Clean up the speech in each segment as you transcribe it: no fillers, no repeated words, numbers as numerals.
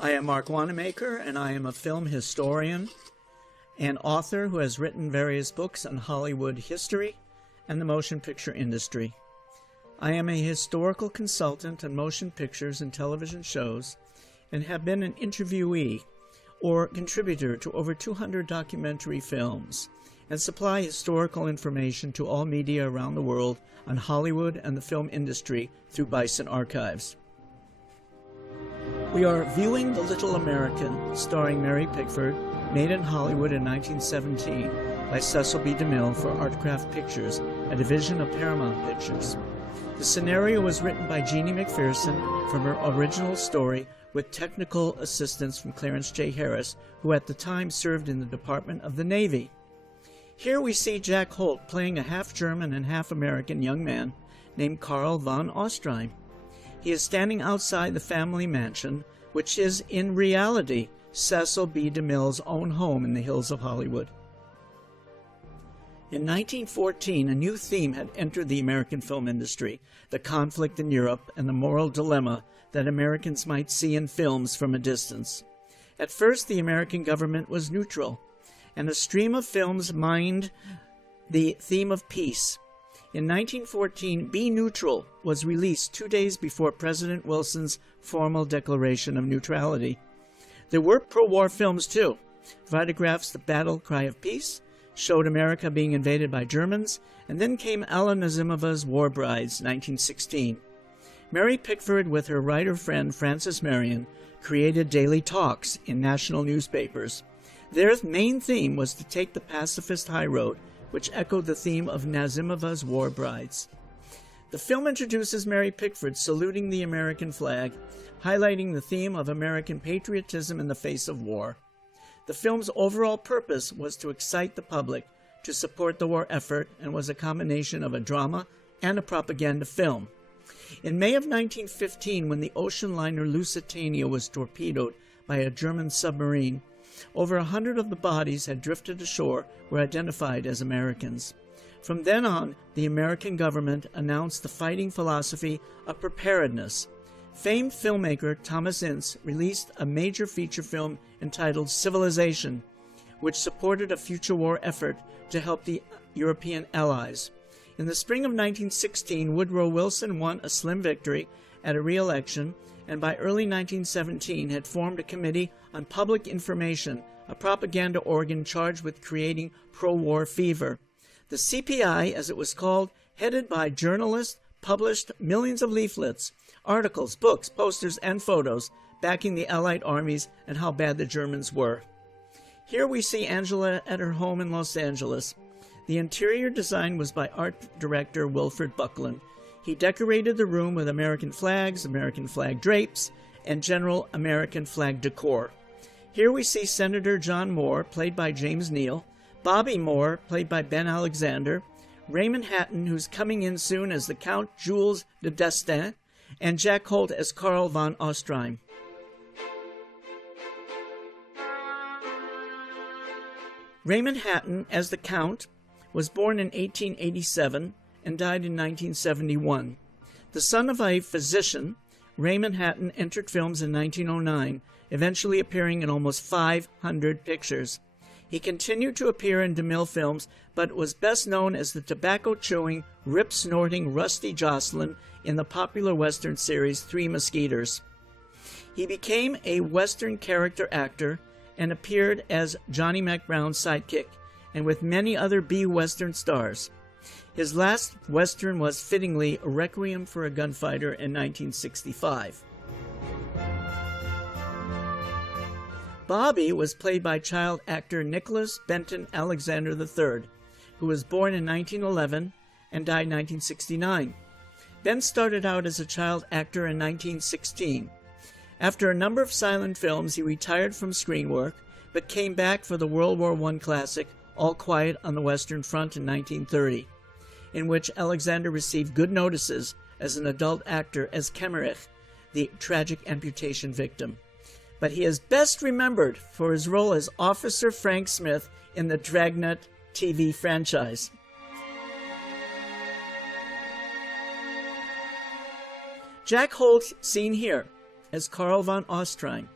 I am Mark Wanamaker, and I am a film historian and author who has written various books on Hollywood history and the motion picture industry. I am a historical consultant on motion pictures and television shows and have been an interviewee or contributor to over 200 documentary films and supply historical information to all media around the world on Hollywood and the film industry through Bison Archives. We are viewing The Little American, starring Mary Pickford, made in Hollywood in 1917 by Cecil B. DeMille for Artcraft Pictures, a division of Paramount Pictures. The scenario was written by Jeannie McPherson from her original story with technical assistance from Clarence J. Harris, who at the time served in the Department of the Navy. Here we see Jack Holt playing a half-German and half-American young man named Karl von Ostrheim. He is standing outside the family mansion, which is, in reality, Cecil B. DeMille's own home in the hills of Hollywood. In 1914, a new theme had entered the American film industry, the conflict in Europe and the moral dilemma that Americans might see in films from a distance. At first, the American government was neutral, and a stream of films mined the theme of peace. In 1914, Be Neutral was released 2 days before President Wilson's formal declaration of neutrality. There were pro-war films, too. Vitagraph's The Battle Cry of Peace showed America being invaded by Germans, and then came Ellen Azimova's War Brides, 1916. Mary Pickford, with her writer friend Frances Marion, created daily talks in national newspapers. Their main theme was to take the pacifist high road, which echoed the theme of Nazimova's War Brides. The film introduces Mary Pickford saluting the American flag, highlighting the theme of American patriotism in the face of war. The film's overall purpose was to excite the public to support the war effort and was a combination of a drama and a propaganda film. In May of 1915, when the ocean liner Lusitania was torpedoed by a German submarine, over 100 of the bodies had drifted ashore were identified as Americans. From then on, the American government announced the fighting philosophy of preparedness. Famed filmmaker Thomas Ince released a major feature film entitled Civilization, which supported a future war effort to help the European allies. In the spring of 1916, Woodrow Wilson won a slim victory at a re-election, and by early 1917 had formed a committee on public information, a propaganda organ charged with creating pro-war fever. The CPI, as it was called, headed by journalists, published millions of leaflets, articles, books, posters, and photos backing the Allied armies and how bad the Germans were. Here we see Angela at her home in Los Angeles. The interior design was by art director Wilfred Buckland. He decorated the room with American flags, American flag drapes, and general American flag decor. Here we see Senator John Moore, played by James Neal, Bobby Moore, played by Ben Alexander, Raymond Hatton, who's coming in soon as the Count Jules de Destin, and Jack Holt as Karl von Ostrheim. Raymond Hatton, as the Count, was born in 1887 and died in 1971. The son of a physician, Raymond Hatton entered films in 1909, eventually appearing in almost 500 pictures. He continued to appear in DeMille films, but was best known as the tobacco-chewing, rip-snorting Rusty Jocelyn in the popular Western series Three Musketeers. He became a Western character actor and appeared as Johnny Mac Brown's sidekick, and with many other B-Western stars. His last Western was, fittingly, Requiem for a Gunfighter in 1965. Bobby was played by child actor Nicholas Benton Alexander III, who was born in 1911 and died in 1969. Ben started out as a child actor in 1916. After a number of silent films, he retired from screen work, but came back for the World War I classic All Quiet on the Western Front in 1930, in which Alexander received good notices as an adult actor as Kemmerich, the tragic amputation victim. But he is best remembered for his role as Officer Frank Smith in the Dragnet TV franchise. Jack Holt, seen here, as Karl von Ostrheim,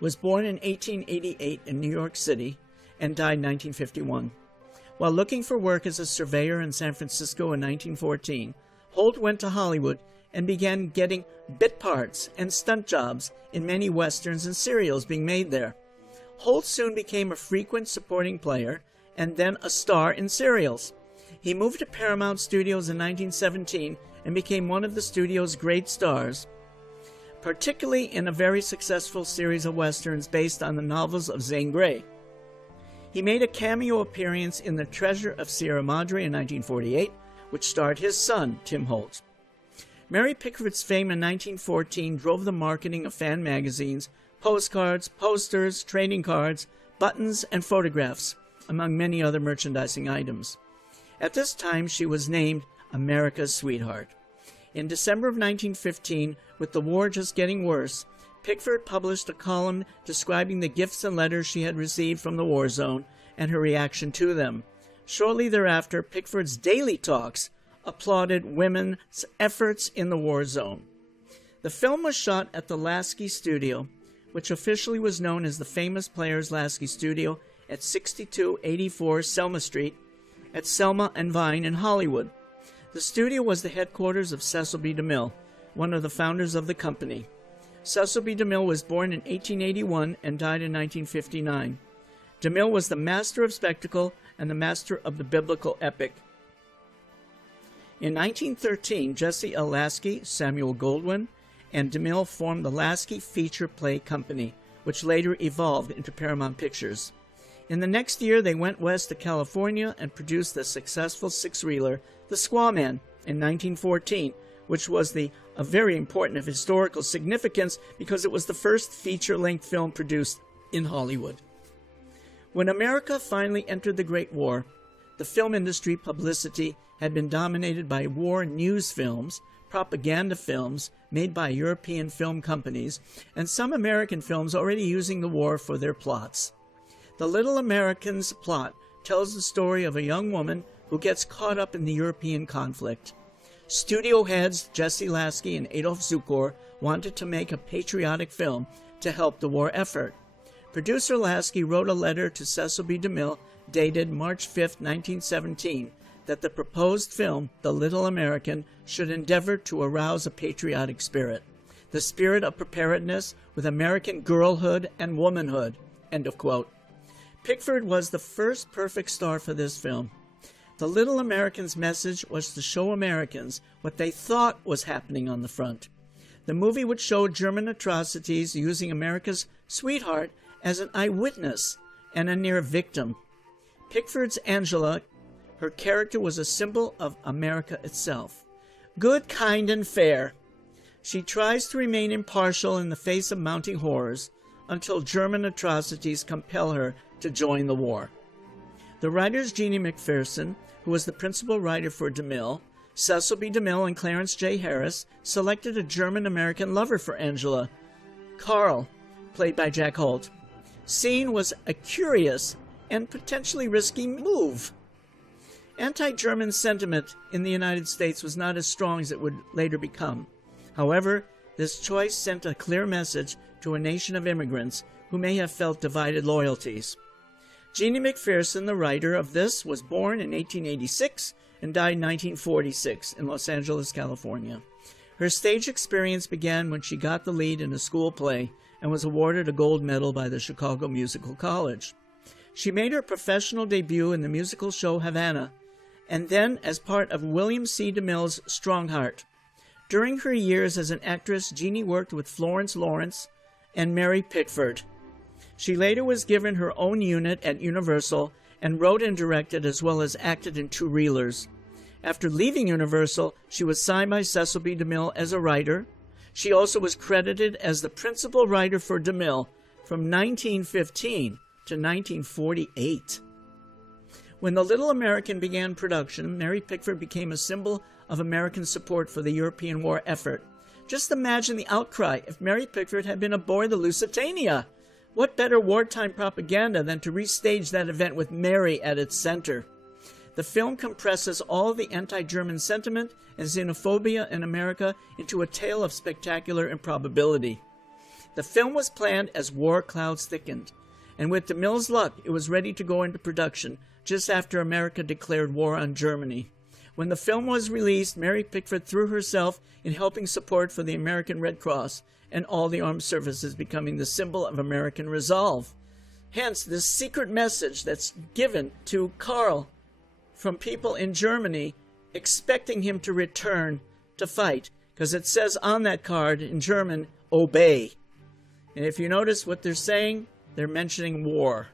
was born in 1888 in New York City and died in 1951. While looking for work as a surveyor in San Francisco in 1914, Holt went to Hollywood and began getting bit parts and stunt jobs in many westerns and serials being made there. Holt soon became a frequent supporting player and then a star in serials. He moved to Paramount Studios in 1917 and became one of the studio's great stars, particularly in a very successful series of westerns based on the novels of Zane Grey. He made a cameo appearance in The Treasure of Sierra Madre in 1948, which starred his son, Tim Holt. Mary Pickford's fame in 1914 drove the marketing of fan magazines, postcards, posters, trading cards, buttons, and photographs, among many other merchandising items. At this time, she was named America's Sweetheart. In December of 1915, with the war just getting worse, Pickford published a column describing the gifts and letters she had received from the war zone and her reaction to them. Shortly thereafter, Pickford's daily talks applauded women's efforts in the war zone. The film was shot at the Lasky Studio, which officially was known as the Famous Players Lasky Studio at 6284 Selma Street at Selma and Vine in Hollywood. The studio was the headquarters of Cecil B. DeMille, one of the founders of the company. Cecil B. DeMille was born in 1881 and died in 1959. DeMille was the master of spectacle and the master of the biblical epic. In 1913, Jesse L. Lasky, Samuel Goldwyn, and DeMille formed the Lasky Feature Play Company, which later evolved into Paramount Pictures. In the next year, they went west to California and produced the successful six-reeler, The Squaw Man, in 1914, which was a very important of historical significance because it was the first feature-length film produced in Hollywood. When America finally entered the Great War, the film industry publicity had been dominated by war news films, propaganda films made by European film companies, and some American films already using the war for their plots. The Little Americans plot tells the story of a young woman who gets caught up in the European conflict. Studio heads Jesse Lasky and Adolf Zukor wanted to make a patriotic film to help the war effort. Producer Lasky wrote a letter to Cecil B. DeMille dated March 5, 1917, that the proposed film, The Little American, should endeavor to arouse a patriotic spirit, the spirit of preparedness with American girlhood and womanhood, end of quote. Pickford was the first perfect star for this film. The Little American's message was to show Americans what they thought was happening on the front. The movie would show German atrocities using America's sweetheart as an eyewitness and a near victim. Pickford's Angela, her character, was a symbol of America itself. Good, kind, and fair. She tries to remain impartial in the face of mounting horrors until German atrocities compel her to join the war. The writers Jeannie McPherson, who was the principal writer for DeMille, Cecil B. DeMille, and Clarence J. Harris, selected a German-American lover for Angela, Carl, played by Jack Holt. Scene was a curious and potentially risky move. Anti-German sentiment in the United States was not as strong as it would later become. However, this choice sent a clear message to a nation of immigrants who may have felt divided loyalties. Jeannie McPherson, the writer of this, was born in 1886 and died in 1946 in Los Angeles, California. Her stage experience began when she got the lead in a school play and was awarded a gold medal by the Chicago Musical College. She made her professional debut in the musical show Havana, and then as part of William C. DeMille's Strongheart. During her years as an actress, Jeannie worked with Florence Lawrence and Mary Pickford. She later was given her own unit at Universal and wrote and directed as well as acted in two reelers. After leaving Universal, she was signed by Cecil B. DeMille as a writer. She also was credited as the principal writer for DeMille from 1915 to 1948. When The Little American began production, Mary Pickford became a symbol of American support for the European war effort. Just imagine the outcry if Mary Pickford had been aboard the Lusitania. What better wartime propaganda than to restage that event with Mary at its center? The film compresses all the anti-German sentiment and xenophobia in America into a tale of spectacular improbability. The film was planned as war clouds thickened, and with DeMille's luck, it was ready to go into production just after America declared war on Germany. When the film was released, Mary Pickford threw herself in helping support for the American Red Cross and all the armed services, becoming the symbol of American resolve. Hence, this secret message that's given to Karl from people in Germany expecting him to return to fight, because it says on that card in German, obey. And if you notice what they're saying, they're mentioning war.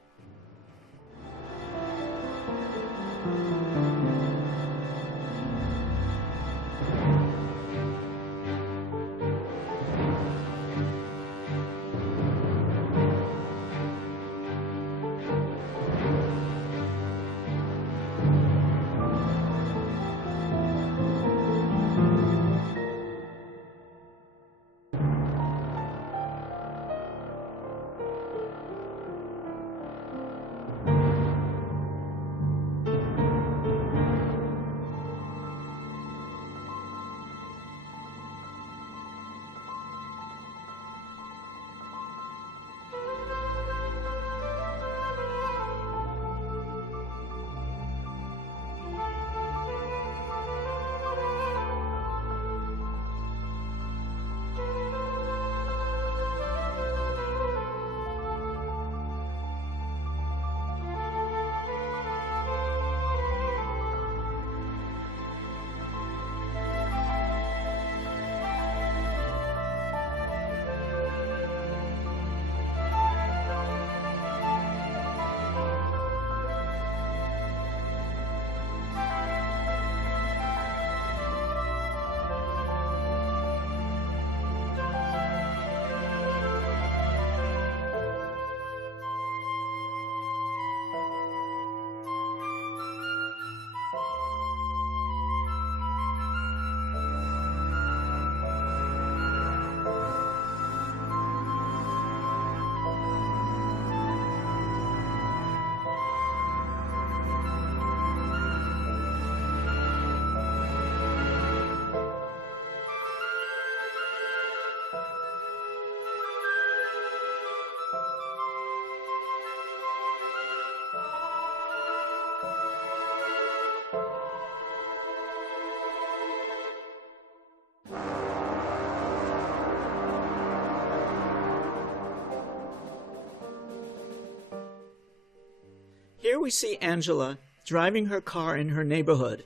Here we see Angela driving her car in her neighborhood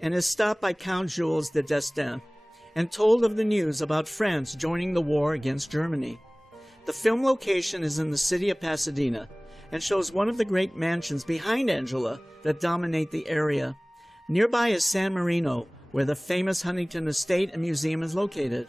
and is stopped by Count Jules de Destin and told of the news about France joining the war against Germany. The film location is in the city of Pasadena and shows one of the great mansions behind Angela that dominate the area. Nearby is San Marino, where the famous Huntington Estate and Museum is located.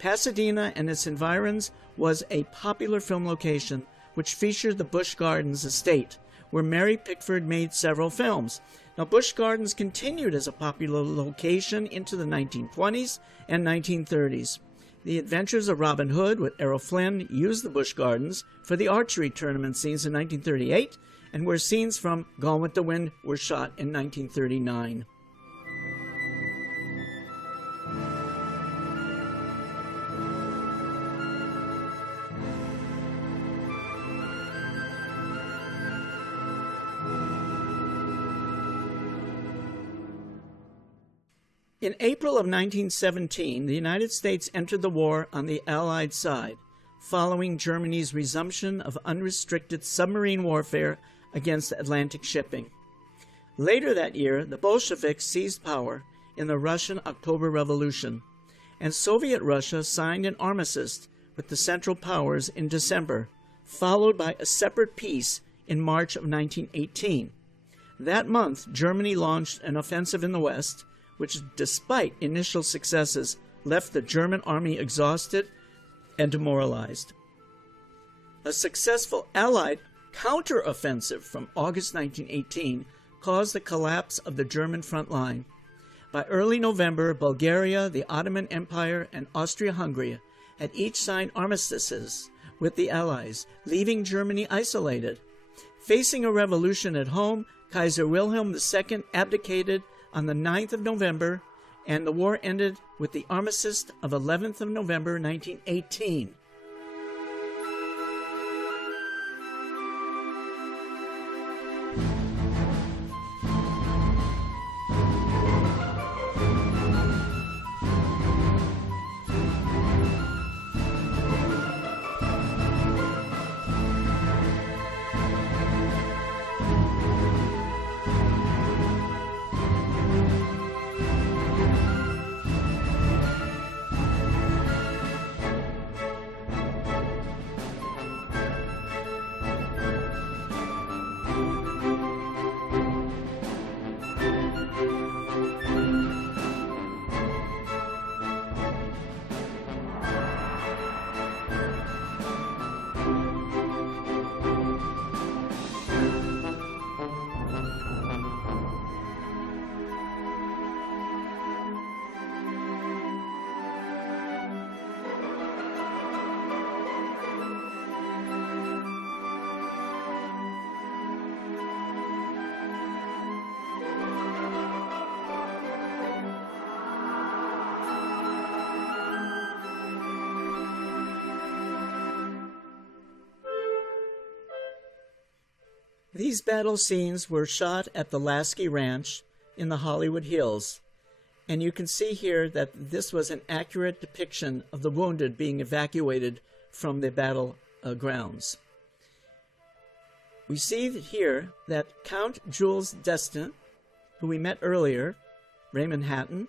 Pasadena and its environs was a popular film location which featured the Busch Gardens estate, where Mary Pickford made several films. Now, Busch Gardens continued as a popular location into the 1920s and 1930s. The Adventures of Robin Hood with Errol Flynn used the Busch Gardens for the archery tournament scenes in 1938, and where scenes from Gone with the Wind were shot in 1939. In April of 1917, the United States entered the war on the Allied side, following Germany's resumption of unrestricted submarine warfare against Atlantic shipping. Later that year, the Bolsheviks seized power in the Russian October Revolution, and Soviet Russia signed an armistice with the Central Powers in December, followed by a separate peace in March of 1918. That month, Germany launched an offensive in the West, which, despite initial successes, left the German army exhausted and demoralized. A successful Allied counteroffensive from August 1918 caused the collapse of the German front line. By early November, Bulgaria, the Ottoman Empire, and Austria-Hungary had each signed armistices with the Allies, leaving Germany isolated. Facing a revolution at home, Kaiser Wilhelm II abdicated on the 9th of November, and the war ended with the armistice of 11th of November 1918. These battle scenes were shot at the Lasky Ranch in the Hollywood Hills, and you can see here that this was an accurate depiction of the wounded being evacuated from the battle grounds. We see here that Count Jules Destin, who we met earlier, Raymond Hatton,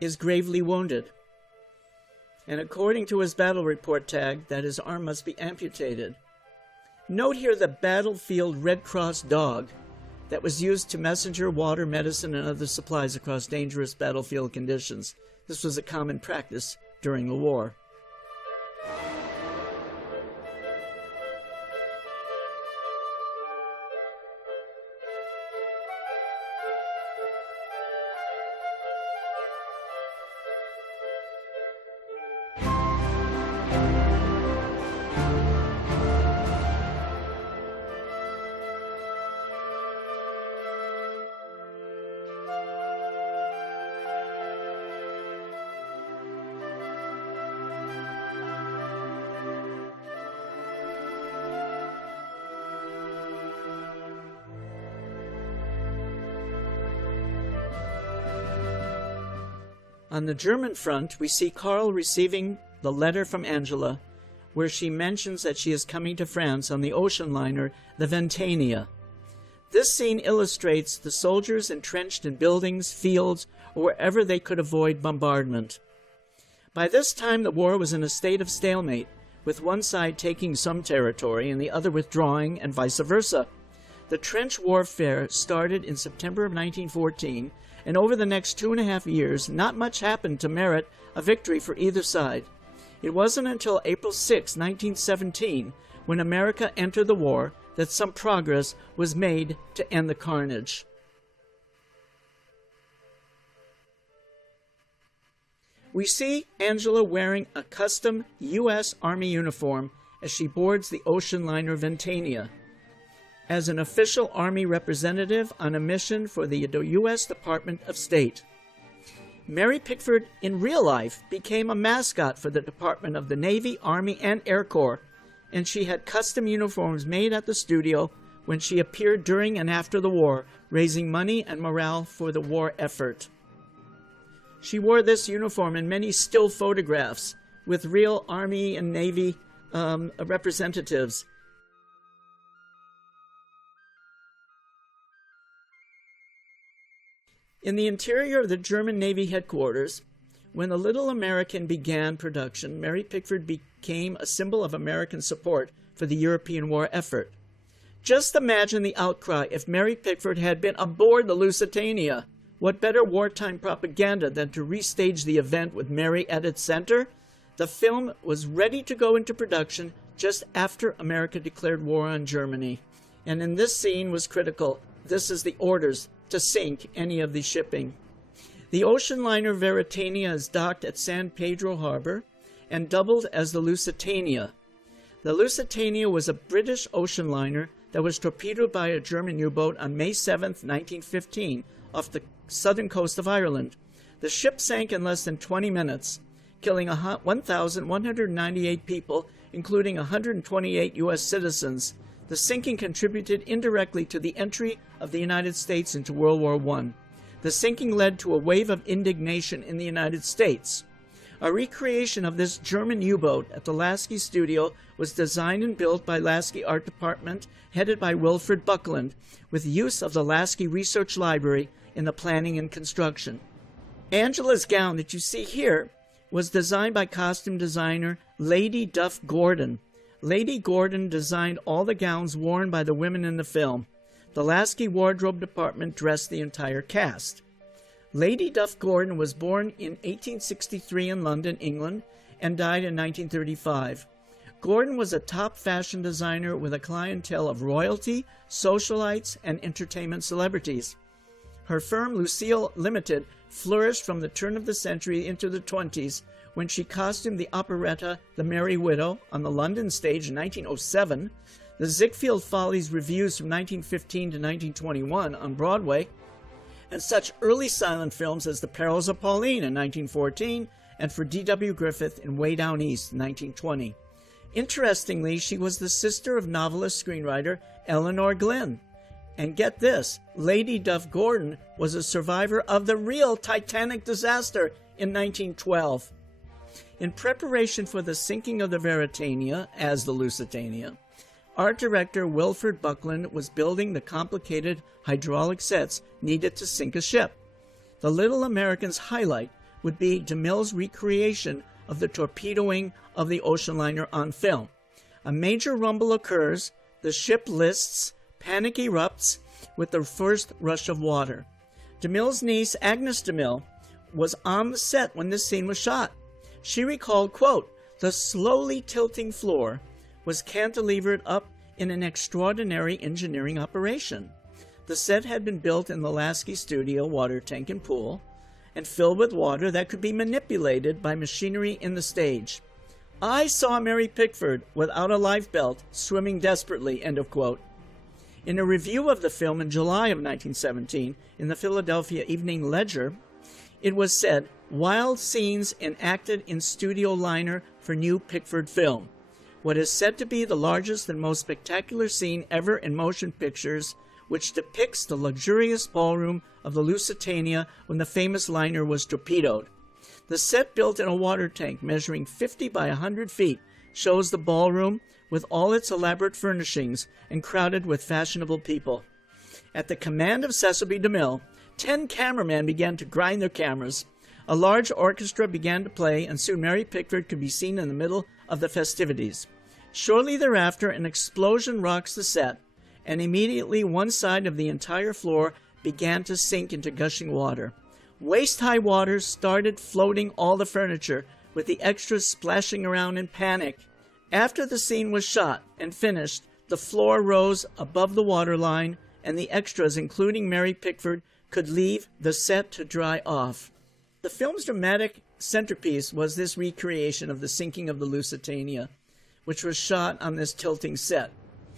is gravely wounded. And according to his battle report tag, that his arm must be amputated. Note here the battlefield Red Cross dog that was used to messenger water, medicine, and other supplies across dangerous battlefield conditions. This was a common practice during the war. On the German front, we see Karl receiving the letter from Angela, where she mentions that she is coming to France on the ocean liner, the Ventania. This scene illustrates the soldiers entrenched in buildings, fields, or wherever they could avoid bombardment. By this time, the war was in a state of stalemate, with one side taking some territory and the other withdrawing, and vice versa. The trench warfare started in September of 1914, and over the next 2.5 years, not much happened to merit a victory for either side. It wasn't until April 6, 1917, when America entered the war, that some progress was made to end the carnage. We see Angela wearing a custom U.S. Army uniform as she boards the ocean liner Ventania, as an official Army representative on a mission for the U.S. Department of State. Mary Pickford, in real life, became a mascot for the Department of the Navy, Army, and Air Corps, and she had custom uniforms made at the studio when she appeared during and after the war, raising money and morale for the war effort. She wore this uniform in many still photographs with real Army and Navy representatives. In the interior of the German Navy headquarters, when the Little American began production, Mary Pickford became a symbol of American support for the European war effort. Just imagine the outcry if Mary Pickford had been aboard the Lusitania. What better wartime propaganda than to restage the event with Mary at its center? The film was ready to go into production just after America declared war on Germany. And in this scene was critical. This is the orders to sink any of the shipping. The ocean liner Veritania is docked at San Pedro Harbor and doubled as the Lusitania. The Lusitania was a British ocean liner that was torpedoed by a German U-boat on May 7, 1915, off the southern coast of Ireland. The ship sank in less than 20 minutes, killing 1,198 people, including 128 U.S. citizens. The sinking contributed indirectly to the entry of the United States into World War I. The sinking led to a wave of indignation in the United States. A recreation of this German U-boat at the Lasky studio was designed and built by Lasky Art Department, headed by Wilfred Buckland, with use of the Lasky Research Library in the planning and construction. Angela's gown that you see here was designed by costume designer Lady Duff Gordon. Lady Gordon designed all the gowns worn by the women in the film. The Lasky Wardrobe Department dressed the entire cast. Lady Duff Gordon was born in 1863 in London, England, and died in 1935. Gordon was a top fashion designer with a clientele of royalty, socialites, and entertainment celebrities. Her firm, Lucille Limited, flourished from the turn of the century into the 20s, when she costumed the operetta The Merry Widow on the London stage in 1907, the Ziegfeld Follies Revues from 1915 to 1921 on Broadway, and such early silent films as The Perils of Pauline in 1914, and for D.W. Griffith in Way Down East in 1920. Interestingly, she was the sister of novelist-screenwriter Eleanor Glynn. And get this, Lady Duff Gordon was a survivor of the real Titanic disaster in 1912. In preparation for the sinking of the Veritania as the Lusitania, art director Wilfred Buckland was building the complicated hydraulic sets needed to sink a ship. The Little American's highlight would be DeMille's recreation of the torpedoing of the ocean liner on film. A major rumble occurs, the ship lists, panic erupts with the first rush of water. DeMille's niece, Agnes DeMille, was on the set when this scene was shot. She recalled, quote, "The slowly tilting floor was cantilevered up in an extraordinary engineering operation. The set had been built in the Lasky studio water tank and pool and filled with water that could be manipulated by machinery in the stage. I saw Mary Pickford without a life belt swimming desperately," end of quote. In a review of the film in July of 1917 in the Philadelphia Evening Ledger, it was said, "Wild scenes enacted in studio liner for new Pickford film. What is said to be the largest and most spectacular scene ever in motion pictures, which depicts the luxurious ballroom of the Lusitania when the famous liner was torpedoed. The set, built in a water tank measuring 50 by 100 feet, shows the ballroom with all its elaborate furnishings and crowded with fashionable people. At the command of Cecil B. DeMille, 10 cameramen began to grind their cameras. A large orchestra began to play, and soon Mary Pickford could be seen in the middle of the festivities. Shortly thereafter, an explosion rocks the set, and immediately one side of the entire floor began to sink into gushing water. Waist-high waters started floating all the furniture, with the extras splashing around in panic. After the scene was shot and finished, the floor rose above the waterline, and the extras, including Mary Pickford, could leave the set to dry off. The film's dramatic centerpiece was this recreation of the sinking of the Lusitania, which was shot on this tilting set.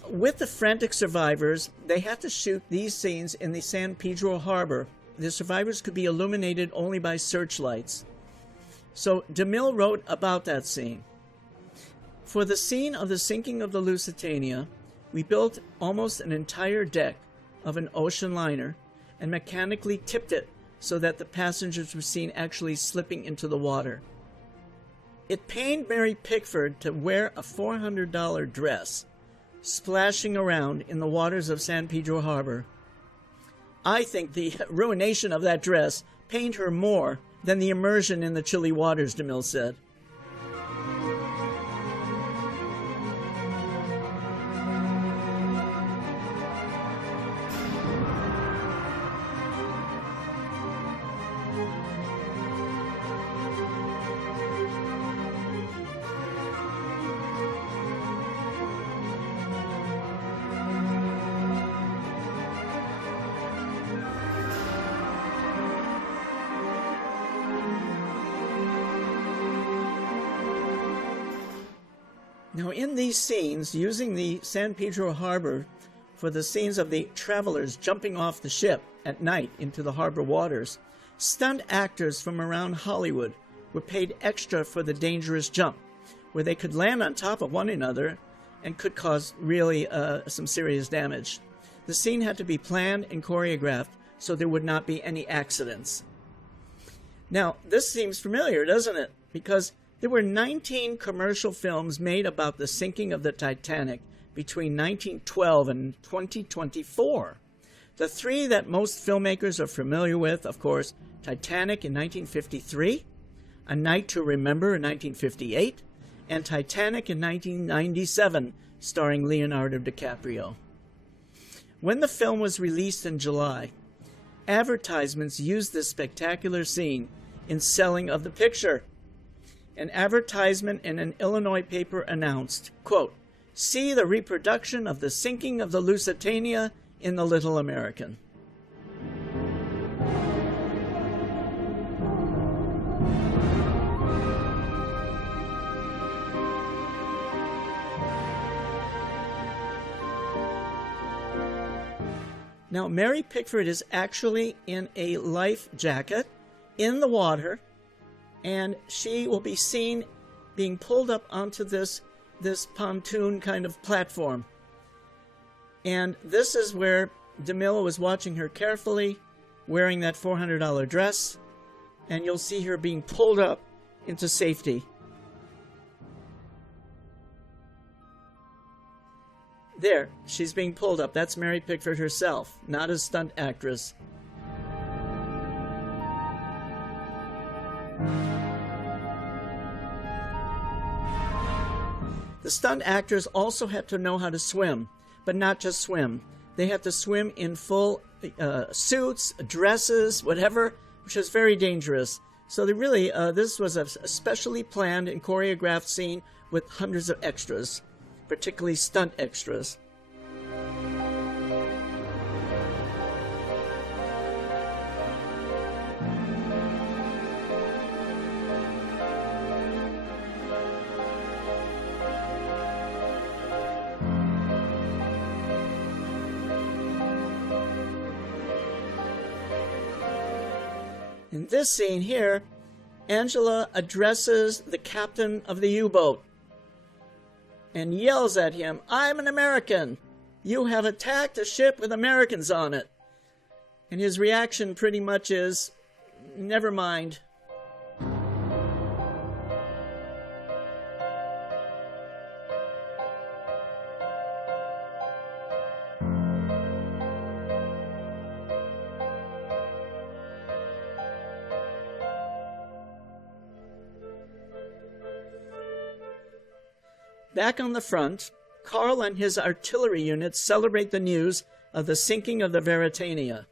With the frantic survivors, they had to shoot these scenes in the San Pedro Harbor. The survivors could be illuminated only by searchlights. So DeMille wrote about that scene. For the scene of the sinking of the Lusitania, we built almost an entire deck of an ocean liner and mechanically tipped it so that the passengers were seen actually slipping into the water. It pained Mary Pickford to wear a $400 dress, splashing around in the waters of San Pedro Harbor. I think the ruination of that dress pained her more than the immersion in the chilly waters, DeMille said. Now, in these scenes, using the San Pedro Harbor for the scenes of the travelers jumping off the ship at night into the harbor waters, stunt actors from around Hollywood were paid extra for the dangerous jump, where they could land on top of one another and could cause really some serious damage. The scene had to be planned and choreographed so there would not be any accidents. Now, this seems familiar, doesn't it? Because there were 19 commercial films made about the sinking of the Titanic between 1912 and 2024. The three that most filmmakers are familiar with, of course, Titanic in 1953, A Night to Remember in 1958, and Titanic in 1997, starring Leonardo DiCaprio. When the film was released in July, advertisements used this spectacular scene in selling of the picture. An advertisement in an Illinois paper announced, quote, "See the reproduction of the sinking of the Lusitania in the Little American." Now, Mary Pickford is actually in a life jacket in the water, and she will be seen being pulled up onto this this pontoon kind of platform. And this is where DeMille was watching her carefully, wearing that $400 dress, and you'll see her being pulled up into safety. There, she's being pulled up. That's Mary Pickford herself, not a stunt actress. The stunt actors also had to know how to swim, but not just swim. They had to swim in full suits, dresses, whatever, which was very dangerous. So they really, this was a specially planned and choreographed scene with hundreds of extras, particularly stunt extras. In this scene here, Angela addresses the captain of the U-boat and yells at him, "I'm an American! You have attacked a ship with Americans on it!" And his reaction pretty much is, "Never mind." Back on the front, Carl and his artillery units celebrate the news of the sinking of the Veritania.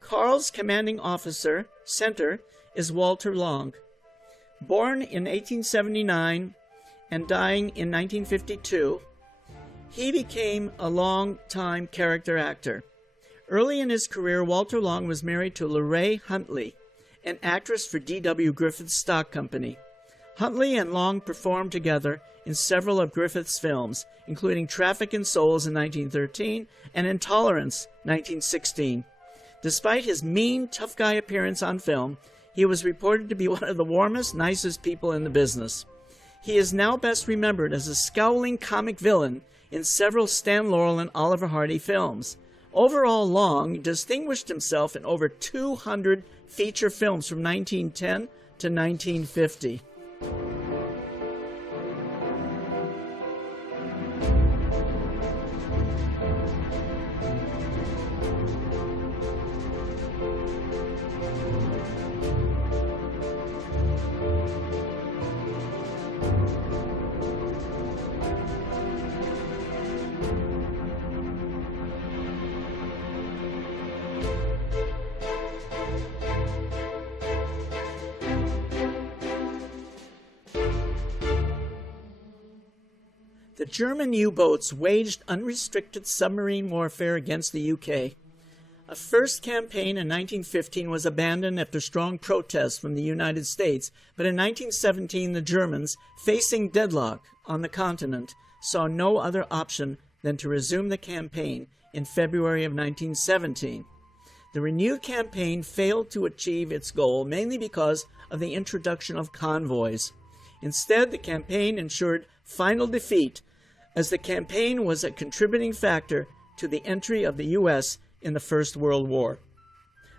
Carl's commanding officer, center, is Walter Long. Born in 1879 and dying in 1952, he became a long-time character actor. Early in his career, Walter Long was married to Lorraine Huntley, an actress for D.W. Griffith's stock company. Huntley and Long performed together in several of Griffith's films, including Traffic in Souls in 1913 and Intolerance, 1916. Despite his mean, tough guy appearance on film, he was reported to be one of the warmest, nicest people in the business. He is now best remembered as a scowling comic villain in several Stan Laurel and Oliver Hardy films. Overall, Long distinguished himself in over 200 feature films from 1910 to 1950. The German U-boats waged unrestricted submarine warfare against the UK. A first campaign in 1915 was abandoned after strong protests from the United States, but in 1917 the Germans, facing deadlock on the continent, saw no other option than to resume the campaign in February of 1917. The renewed campaign failed to achieve its goal, mainly because of the introduction of convoys. Instead, the campaign ensured final defeat, as the campaign was a contributing factor to the entry of the U.S. in the First World War.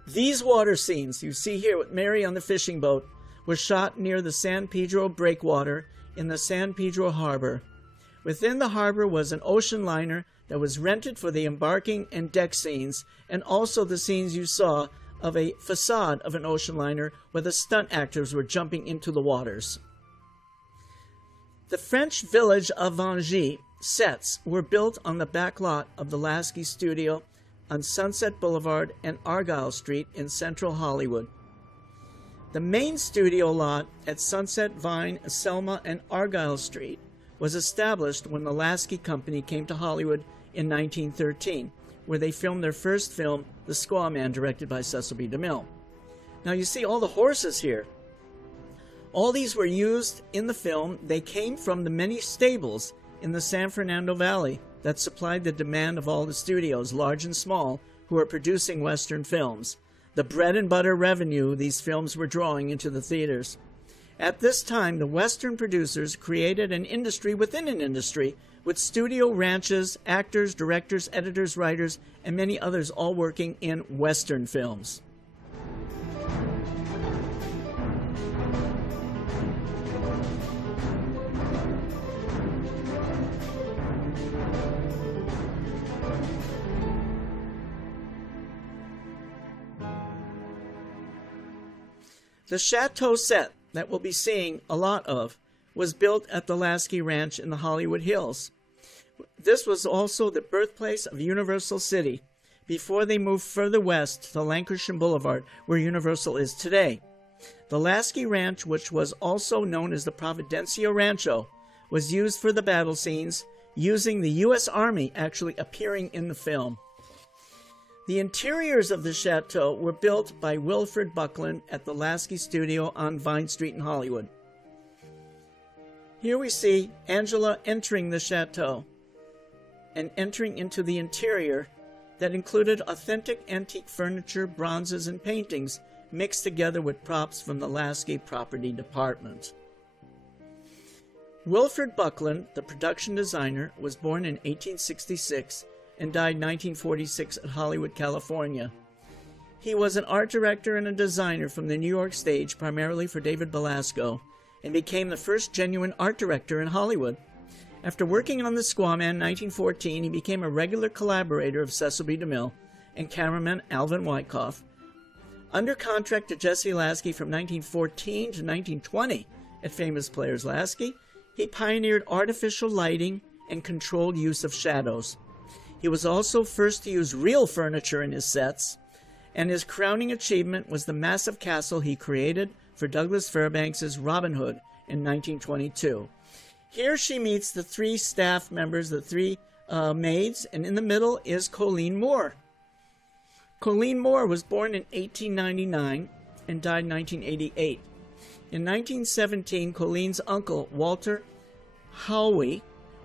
These water scenes you see here with Mary on the fishing boat were shot near the San Pedro breakwater in the San Pedro harbor. Within the harbor was an ocean liner that was rented for the embarking and deck scenes, and also the scenes you saw of a facade of an ocean liner where the stunt actors were jumping into the waters. The French village of Vangy sets were built on the back lot of the Lasky Studio on Sunset Boulevard and Argyle Street in central Hollywood. The main studio lot at Sunset, Vine, Selma, and Argyle Street was established when the Lasky Company came to Hollywood in 1913, where they filmed their first film, The Squaw Man, directed by Cecil B. DeMille. Now you see all the horses here. All these were used in the film. They came from the many stables in the San Fernando Valley that supplied the demand of all the studios, large and small, who were producing Western films. The bread and butter revenue these films were drawing into the theaters. At this time, the Western producers created an industry within an industry, with studio ranches, actors, directors, editors, writers, and many others all working in Western films. The chateau set that we'll be seeing a lot of was built at the Lasky Ranch in the Hollywood Hills. This was also the birthplace of Universal City before they moved further west to Lancashire Boulevard, where Universal is today. The Lasky Ranch, which was also known as the Providencia Rancho, was used for the battle scenes, using the U.S. Army actually appearing in the film. The interiors of the chateau were built by Wilfred Buckland at the Lasky Studio on Vine Street in Hollywood. Here we see Angela entering the chateau and entering into the interior that included authentic antique furniture, bronzes, and paintings mixed together with props from the Lasky Property Department. Wilfred Buckland, the production designer, was born in 1866 and died in 1946 at Hollywood, California. He was an art director and a designer from the New York stage, primarily for David Belasco, and became the first genuine art director in Hollywood. After working on The Squaw Man in 1914, he became a regular collaborator of Cecil B. DeMille and cameraman Alvin Wyckoff. Under contract to Jesse Lasky from 1914 to 1920 at Famous Players Lasky, he pioneered artificial lighting and controlled use of shadows. He was also first to use real furniture in his sets, and his crowning achievement was the massive castle he created for Douglas Fairbanks' Robin Hood in 1922. Here she meets the three staff members, the three maids, and in the middle is Colleen Moore. Colleen Moore was born in 1899 and died in 1988. In 1917, Colleen's uncle, Walter Howie,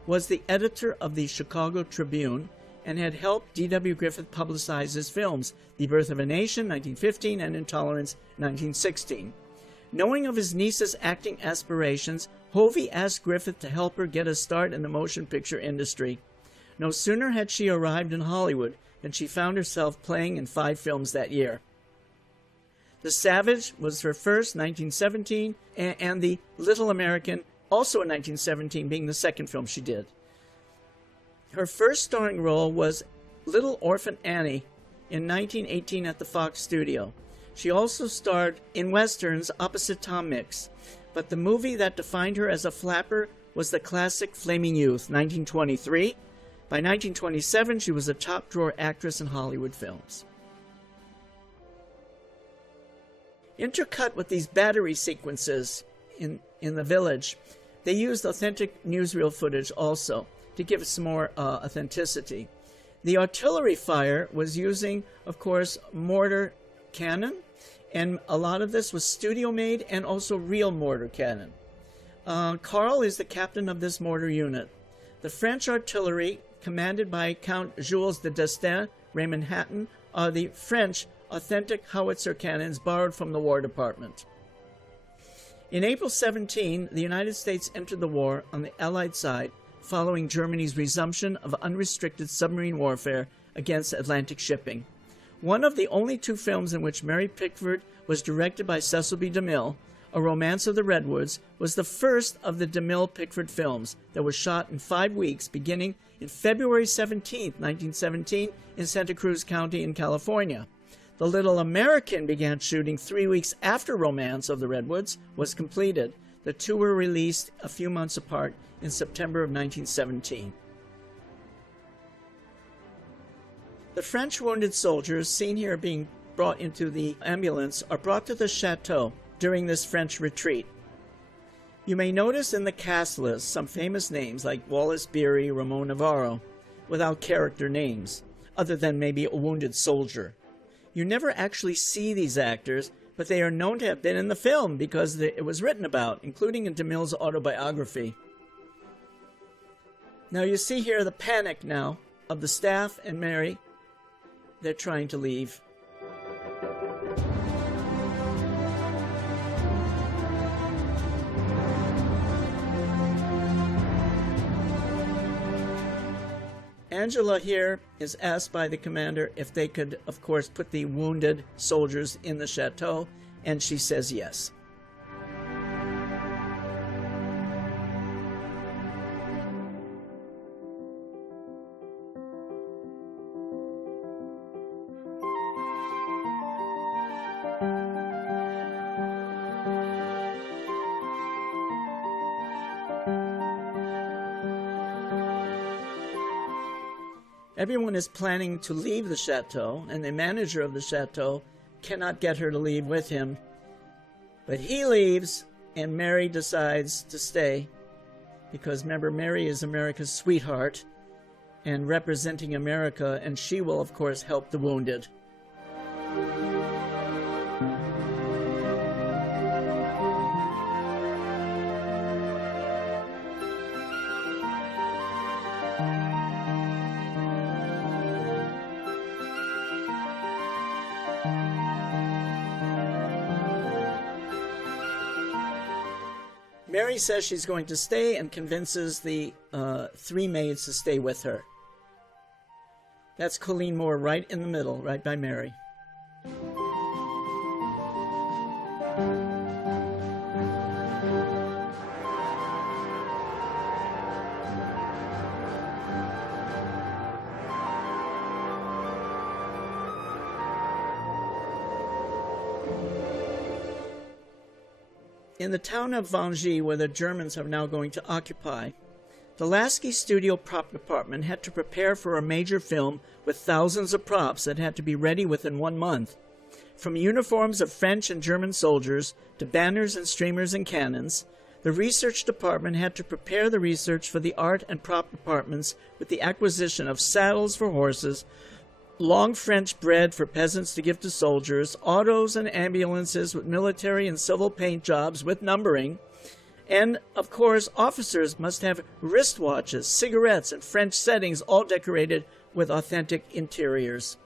was the editor of the Chicago Tribune and had helped D.W. Griffith publicize his films, The Birth of a Nation, 1915, and Intolerance, 1916. Knowing of his niece's acting aspirations, Hovey asked Griffith to help her get a start in the motion picture industry. No sooner had she arrived in Hollywood than she found herself playing in 5 films that year. The Savage was her first, 1917, and The Little American, also in 1917, being the second film she did. Her first starring role was Little Orphan Annie in 1918 at the Fox Studio. She also starred in westerns opposite Tom Mix, but the movie that defined her as a flapper was the classic Flaming Youth, 1923. By 1927, she was a top-drawer actress in Hollywood films. Intercut with these battery sequences in the village, they used authentic newsreel footage also to give it some more authenticity. The artillery fire was using, of course, mortar cannon, and a lot of this was studio-made and also real mortar cannon. Carl is the captain of this mortar unit. The French artillery, commanded by Count Jules de Destin, Raymond Hatton, are the French authentic howitzer cannons borrowed from the War Department. In April 17, the United States entered the war on the Allied side, following Germany's resumption of unrestricted submarine warfare against Atlantic shipping. One of the only 2 films in which Mary Pickford was directed by Cecil B. DeMille, A Romance of the Redwoods, was the first of the DeMille-Pickford films that was shot in 5 weeks, beginning in February 17, 1917, in Santa Cruz County in California. The Little American began shooting 3 weeks after Romance of the Redwoods was completed. The 2 were released a few months apart in September of 1917. The French wounded soldiers, seen here being brought into the ambulance, are brought to the chateau during this French retreat. You may notice in the cast list some famous names like Wallace Beery, Ramon Navarro, without character names, other than maybe a wounded soldier. You never actually see these actors, but they are known to have been in the film because it was written about, including in DeMille's autobiography. Now you see here the panic now of the staff and Mary. They're trying to leave. Angela here is asked by the commander if they could, of course, put the wounded soldiers in the chateau, and she says yes. Everyone is planning to leave the chateau, and the manager of the chateau cannot get her to leave with him. But he leaves, and Mary decides to stay, because remember, Mary is America's sweetheart and representing America, and she will, of course, help the wounded. Mary says she's going to stay and convinces the 3 maids to stay with her. That's Colleen Moore right in the middle, right by Mary. In the town of Vangy, where the Germans are now going to occupy, the Lasky studio prop department had to prepare for a major film with thousands of props that had to be ready within 1 month. From uniforms of French and German soldiers to banners and streamers and cannons, the research department had to prepare the research for the art and prop departments with the acquisition of saddles for horses, long French bread for peasants to give to soldiers, autos and ambulances with military and civil paint jobs with numbering, and, of course, officers must have wristwatches, cigarettes, and French settings all decorated with authentic interiors.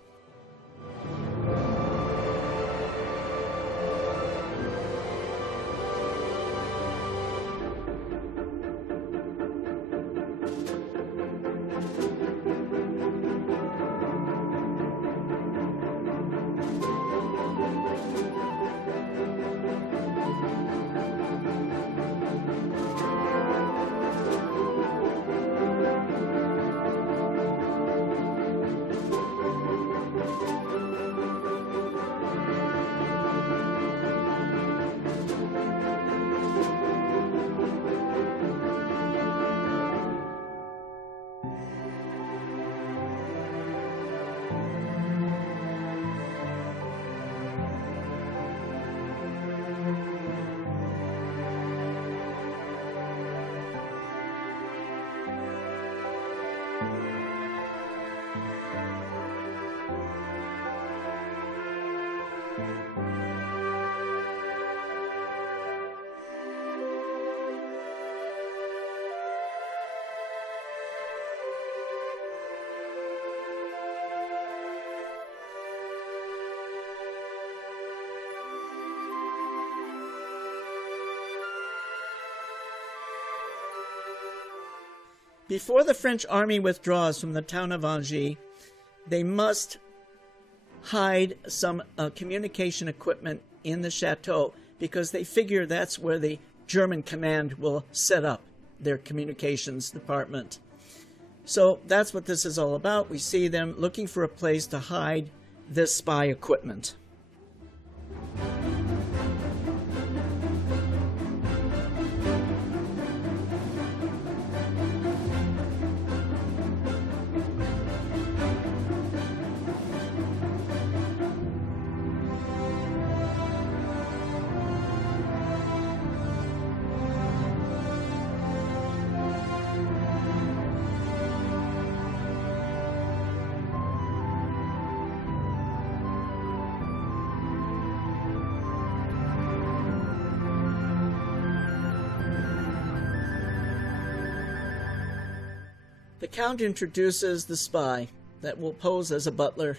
Before the French army withdraws from the town of Angy, they must hide some communication equipment in the chateau because they figure that's where the German command will set up their communications department. So that's what this is all about. We see them looking for a place to hide this spy equipment. The Count introduces the spy that will pose as a butler,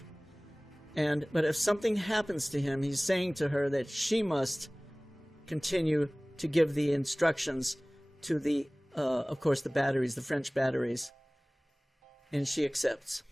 but if something happens to him, he's saying to her that she must continue to give the instructions to the, of course, the batteries, the French batteries. and she accepts.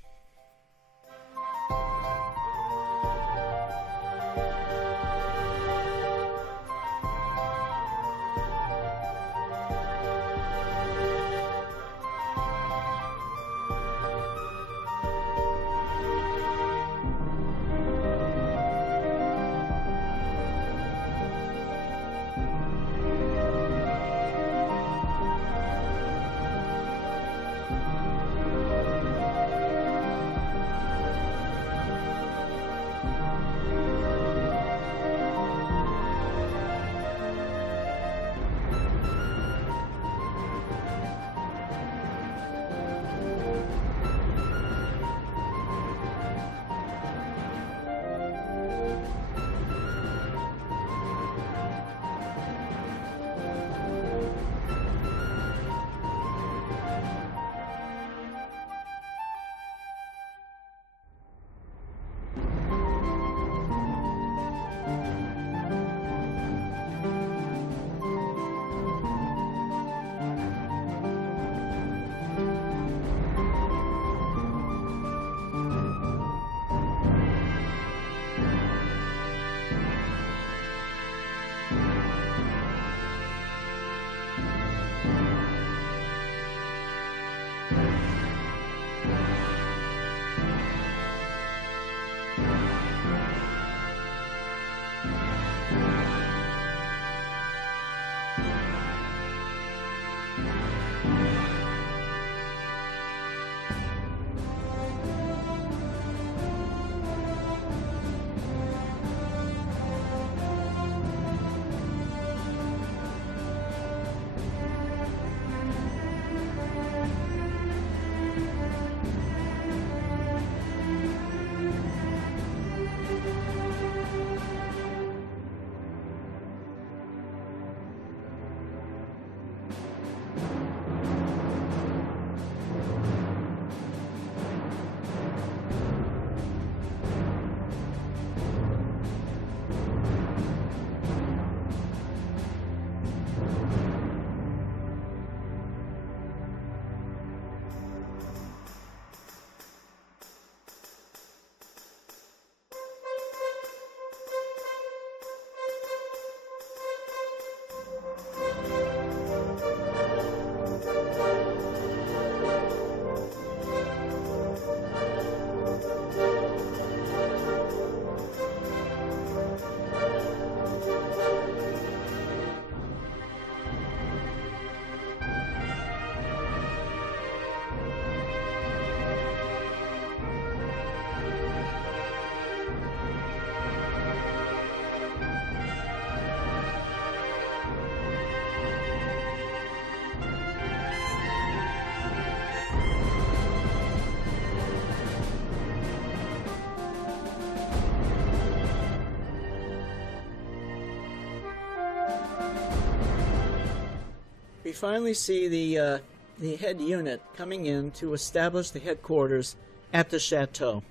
We finally see the head unit coming in to establish the headquarters at the chateau.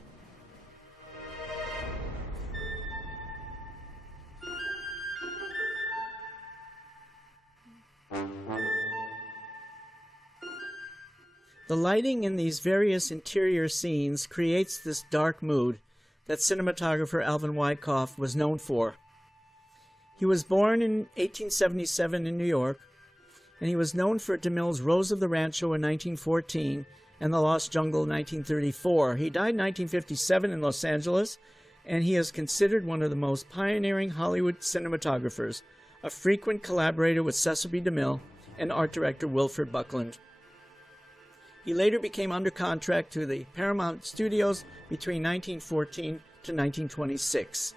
The lighting in these various interior scenes creates this dark mood that cinematographer Alvin Wyckoff was known for. He was born in 1877 in New York, and he was known for DeMille's Rose of the Rancho in 1914 and The Lost Jungle in 1934. He died in 1957 in Los Angeles, and he is considered one of the most pioneering Hollywood cinematographers, a frequent collaborator with Cecil B. DeMille and art director Wilfred Buckland. He later became under contract to the Paramount Studios between 1914 to 1926.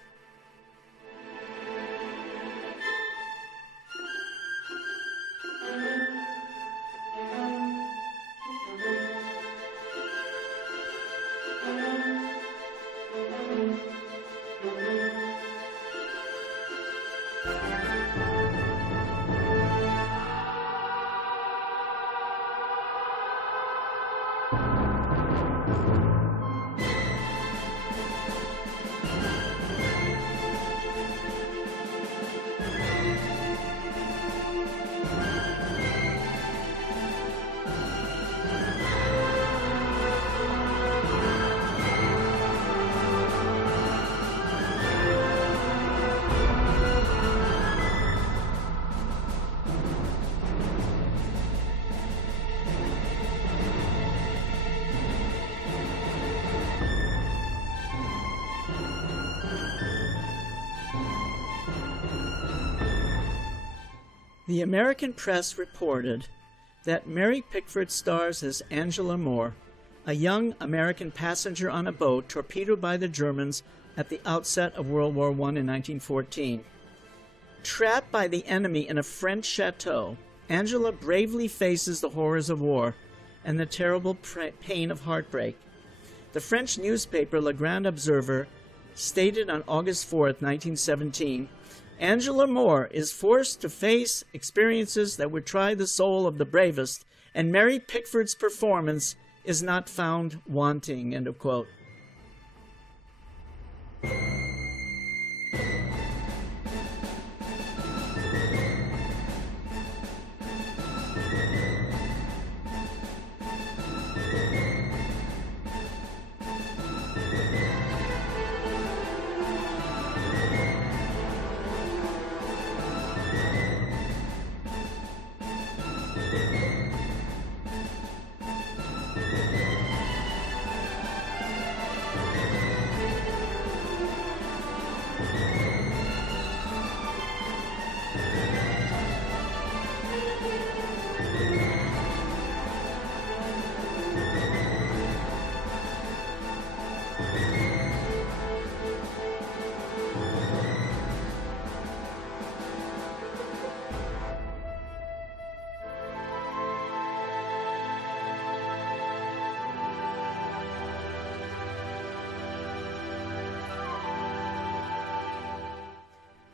The American press reported that Mary Pickford stars as Angela Moore, a young American passenger on a boat torpedoed by the Germans at the outset of World War I in 1914. Trapped by the enemy in a French chateau, Angela bravely faces the horrors of war and the terrible pain of heartbreak. The French newspaper Le Grand Observer stated on August 4, 1917, Angela Moore is forced to face experiences that would try the soul of the bravest, and Mary Pickford's performance is not found wanting, end of quote.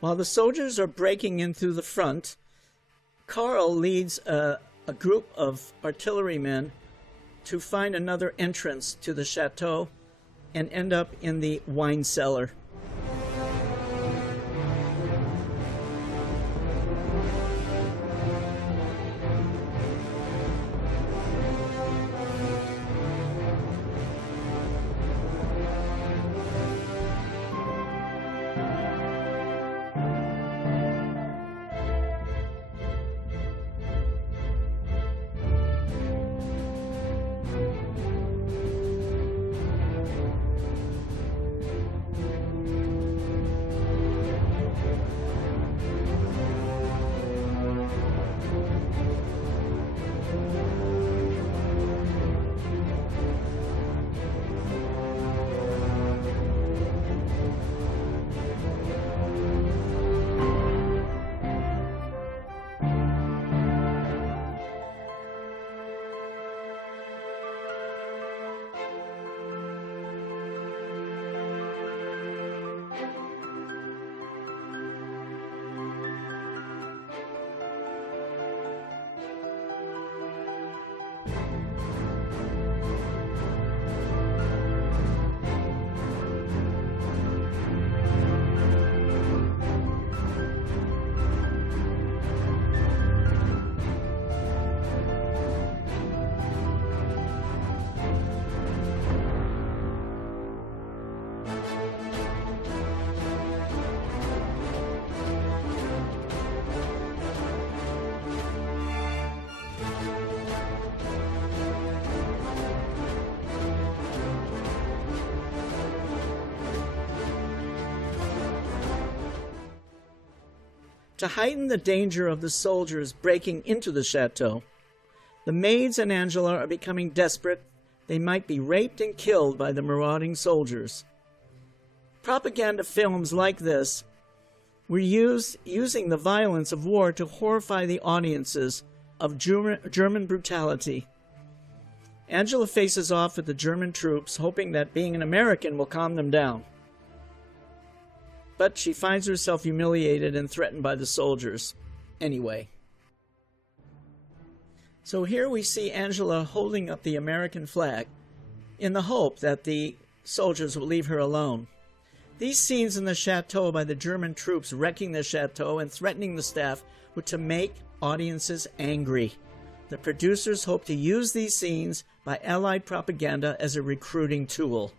While the soldiers are breaking in through the front, Carl leads a group of artillerymen to find another entrance to the chateau and end up in the wine cellar. To heighten the danger of the soldiers breaking into the chateau, the maids and Angela are becoming desperate. They might be raped and killed by the marauding soldiers. Propaganda films like this were using the violence of war to horrify the audiences of German brutality. Angela faces off with the German troops, hoping that being an American will calm them down. But she finds herself humiliated and threatened by the soldiers anyway. So here we see Angela holding up the American flag in the hope that the soldiers will leave her alone. These scenes in the chateau by the German troops wrecking the chateau and threatening the staff were to make audiences angry. The producers hope to use these scenes by Allied propaganda as a recruiting tool.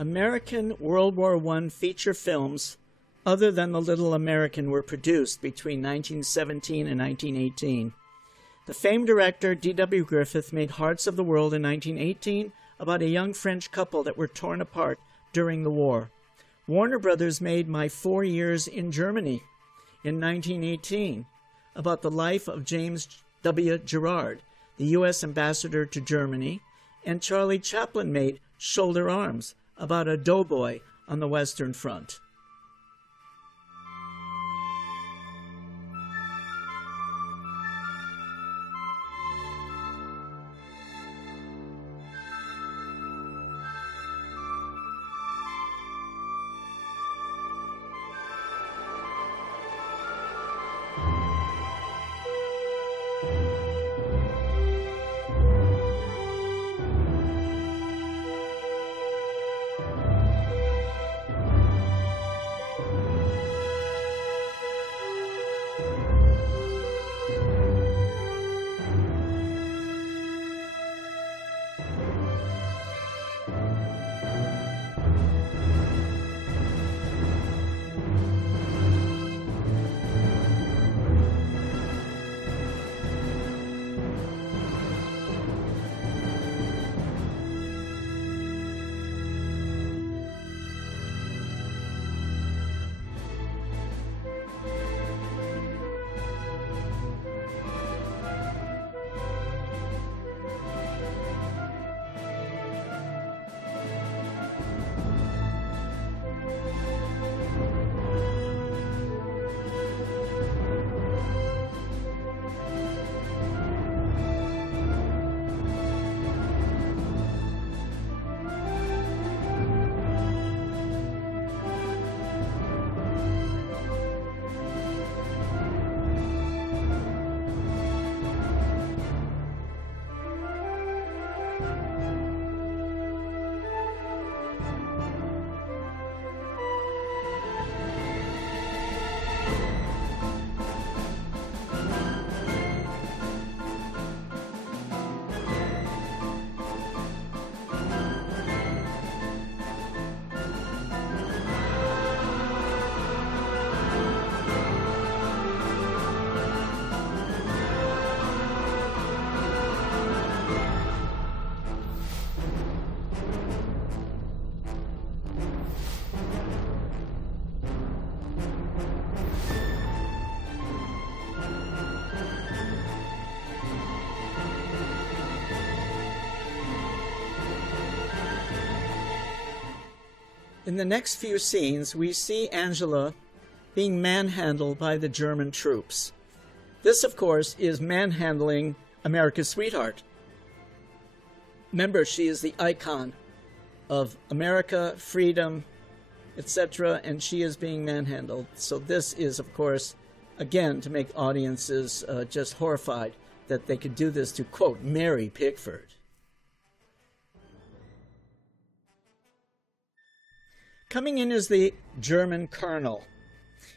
American World War I feature films other than The Little American were produced between 1917 and 1918. The famed director D.W. Griffith made Hearts of the World in 1918 about a young French couple that were torn apart during the war. Warner Brothers made My 4 Years in Germany in 1918 about the life of James W. Gerard, the U.S. ambassador to Germany, and Charlie Chaplin made Shoulder Arms about a doughboy on the Western Front. In the next few scenes, we see Angela being manhandled by the German troops. This, of course, is manhandling America's sweetheart. Remember, she is the icon of America, freedom, etc., and she is being manhandled. So this is, of course, again, to make audiences just horrified that they could do this to, quote, Mary Pickford. Coming in is the German colonel.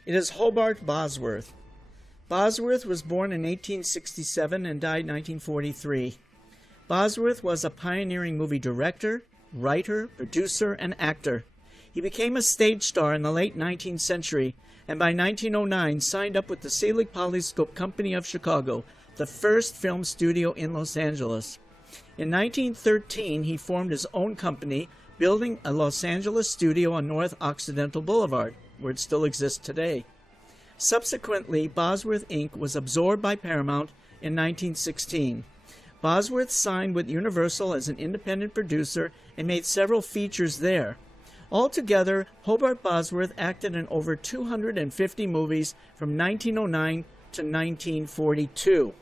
It is Hobart Bosworth. Bosworth was born in 1867 and died in 1943. Bosworth was a pioneering movie director, writer, producer, and actor. He became a stage star in the late 19th century, and by 1909 signed up with the Selig Polyscope Company of Chicago, the first film studio in Los Angeles. In 1913, he formed his own company, building a Los Angeles studio on North Occidental Boulevard, where it still exists today. Subsequently, Bosworth Inc. was absorbed by Paramount in 1916. Bosworth signed with Universal as an independent producer and made several features there. Altogether, Hobart Bosworth acted in over 250 movies from 1909 to 1942.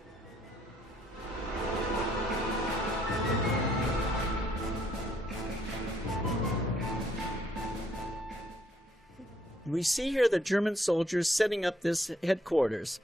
We see here the German soldiers setting up this headquarters.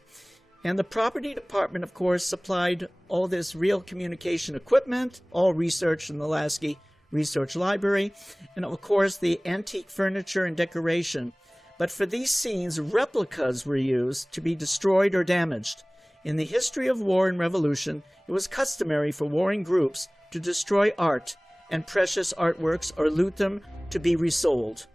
And the property department, of course, supplied all this real communication equipment, all research in the Lasky Research Library, and of course the antique furniture and decoration. But for these scenes, replicas were used to be destroyed or damaged. In the history of war and revolution, it was customary for warring groups to destroy art and precious artworks or loot them to be resold.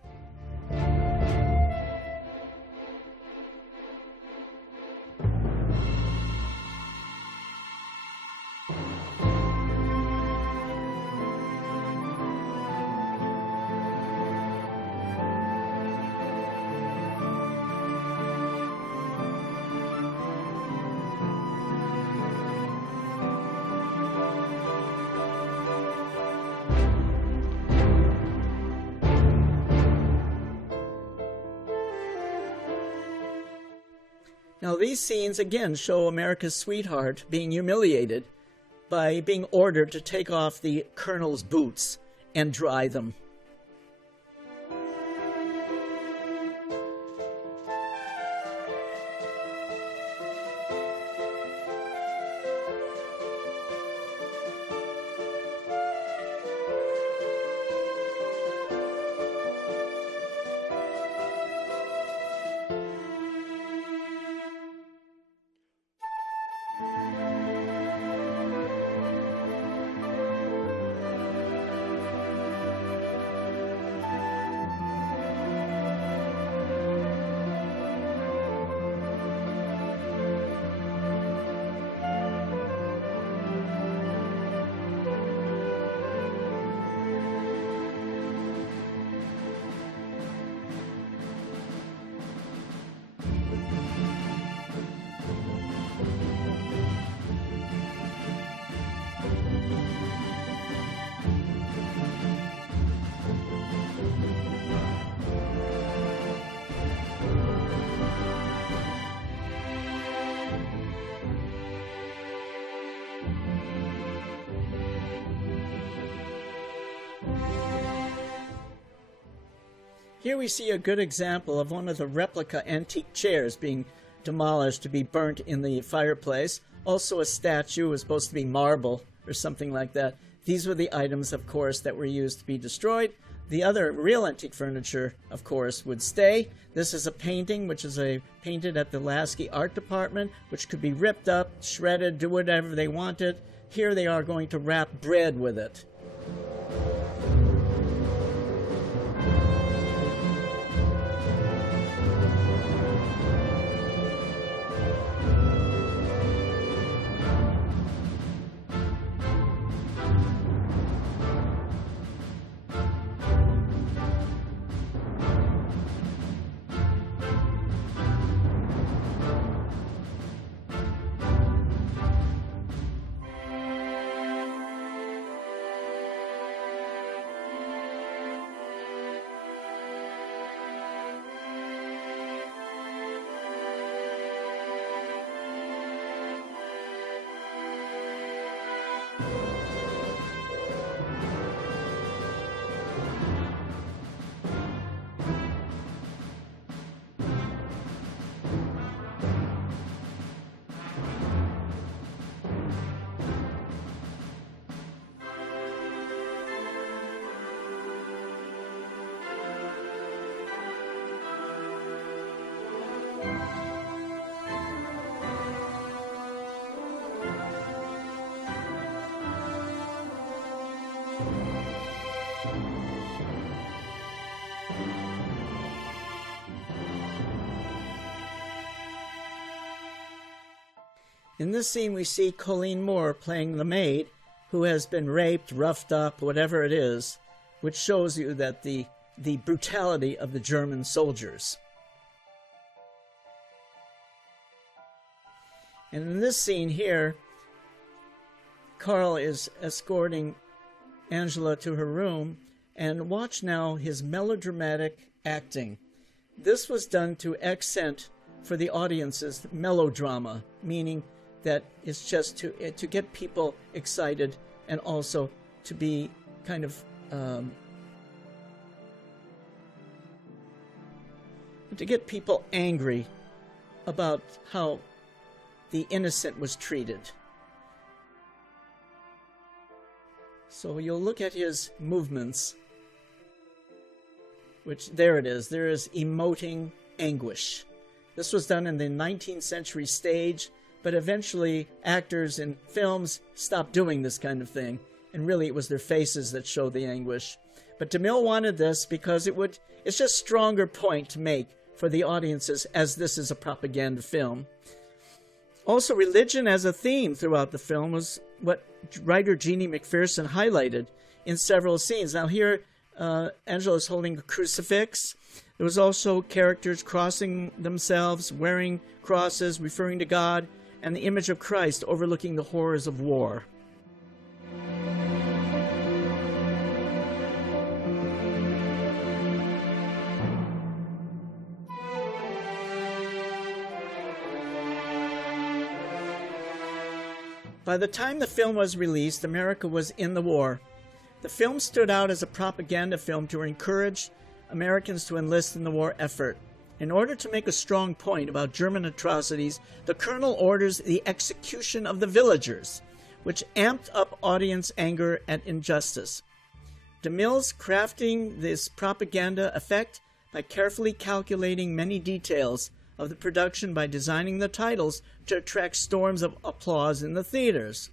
Now these scenes again show America's sweetheart being humiliated by being ordered to take off the colonel's boots and dry them. Here we see a good example of one of the replica antique chairs being demolished to be burnt in the fireplace. Also a statue was supposed to be marble or something like that. These were the items, of course, that were used to be destroyed. The other real antique furniture, of course, would stay. This is a painting, which is painted at the Lasky Art Department, which could be ripped up, shredded, do whatever they wanted. Here they are going to wrap bread with it. In this scene, we see Colleen Moore playing the maid who has been raped, roughed up, whatever it is, which shows you that the brutality of the German soldiers. And in this scene here, Carl is escorting Angela to her room, and watch now his melodramatic acting. This was done to accent for the audience's melodrama, meaning that it's just to get people excited and also to be kind of to get people angry about how the innocent was treated. So you'll look at his movements, which there it is. There is emoting anguish. This was done in the 19th century stage, but eventually actors in films stopped doing this kind of thing, and really it was their faces that showed the anguish. But DeMille wanted this because it's just a stronger point to make for the audiences, as this is a propaganda film. Also, religion as a theme throughout the film was what writer Jeannie McPherson highlighted in several scenes. Now here, Angela is holding a crucifix. There was also characters crossing themselves, wearing crosses, referring to God, and the image of Christ overlooking the horrors of war. By the time the film was released, America was in the war. The film stood out as a propaganda film to encourage Americans to enlist in the war effort. In order to make a strong point about German atrocities, the colonel orders the execution of the villagers, which amped up audience anger at injustice. DeMille's crafting this propaganda effect by carefully calculating many details of the production by designing the titles to attract storms of applause in the theaters.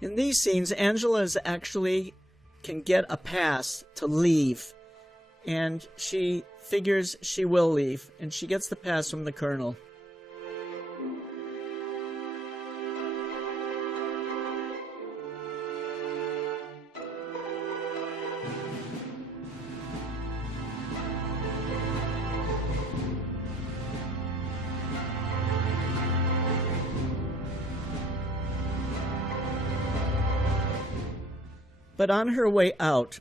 In these scenes, Angela actually can get a pass to leave, and she figures she will leave, and she gets the pass from the colonel. But on her way out,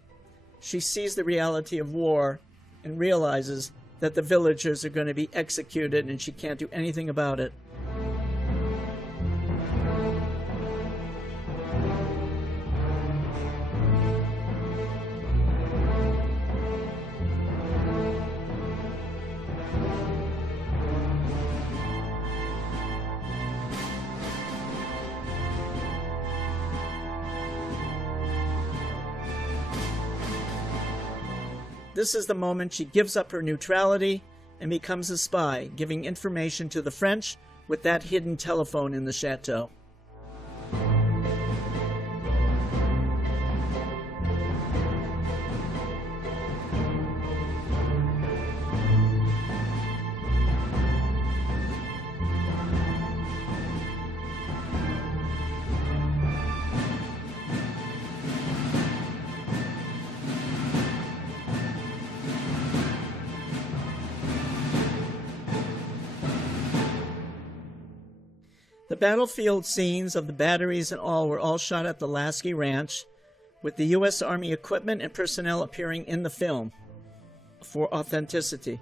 she sees the reality of war and realizes that the villagers are going to be executed and she can't do anything about it. This is the moment she gives up her neutrality and becomes a spy, giving information to the French with that hidden telephone in the chateau. The battlefield scenes of the batteries and all were all shot at the Lasky Ranch, with the U.S. Army equipment and personnel appearing in the film for authenticity.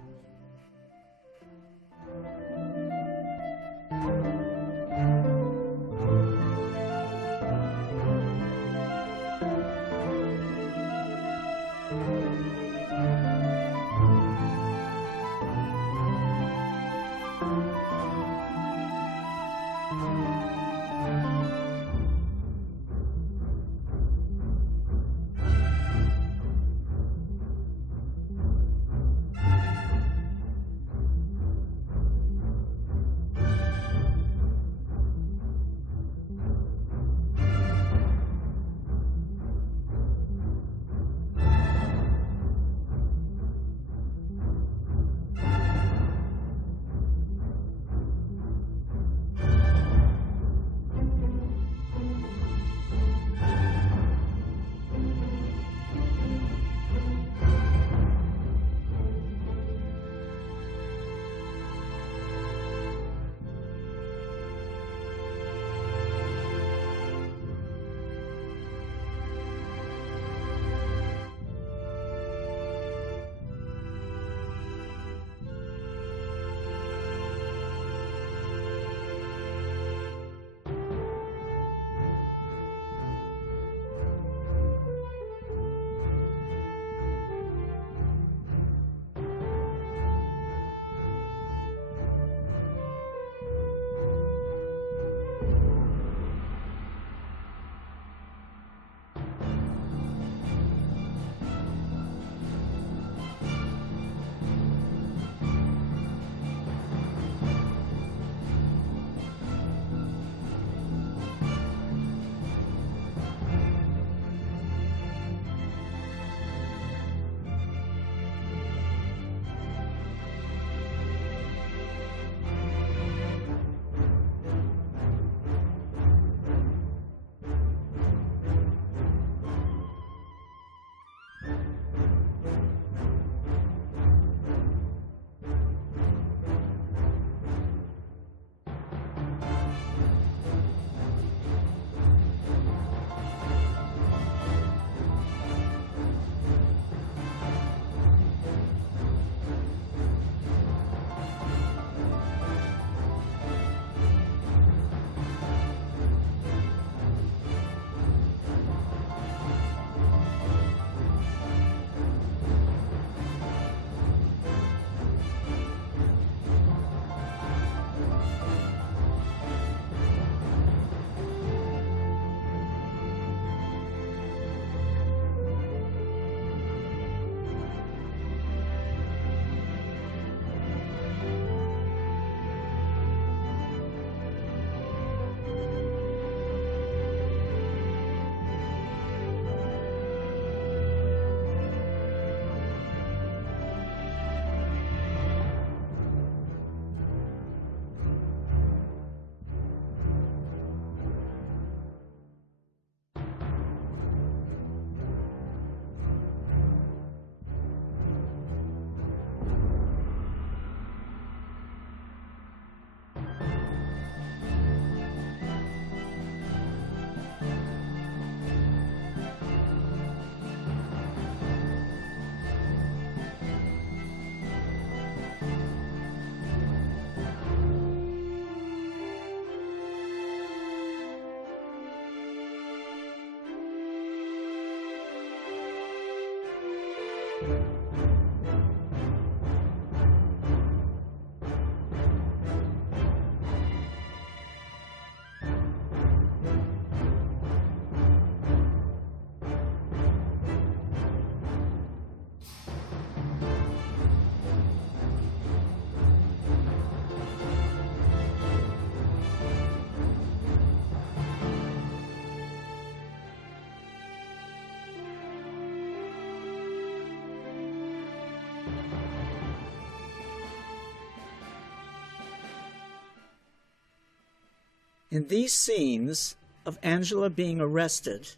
In these scenes of Angela being arrested,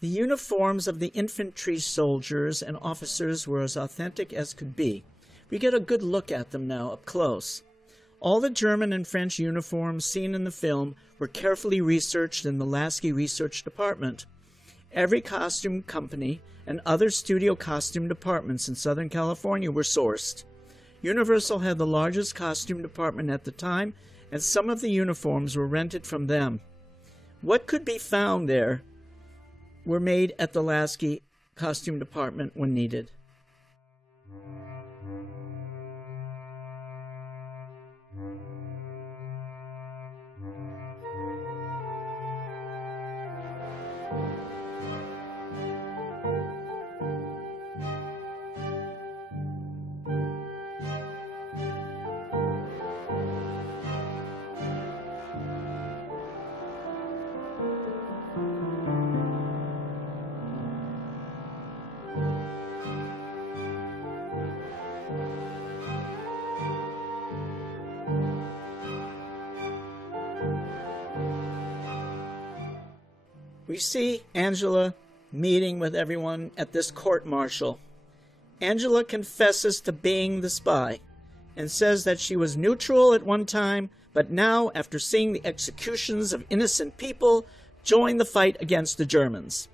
the uniforms of the infantry soldiers and officers were as authentic as could be. We get a good look at them now up close. All the German and French uniforms seen in the film were carefully researched in the Lasky Research Department. Every costume company and other studio costume departments in Southern California were sourced. Universal had the largest costume department at the time, and some of the uniforms were rented from them. What could be found there were made at the Lasky costume department when needed. We see Angela meeting with everyone at this court-martial. Angela confesses to being the spy and says that she was neutral at one time, but now, after seeing the executions of innocent people, joined the fight against the Germans.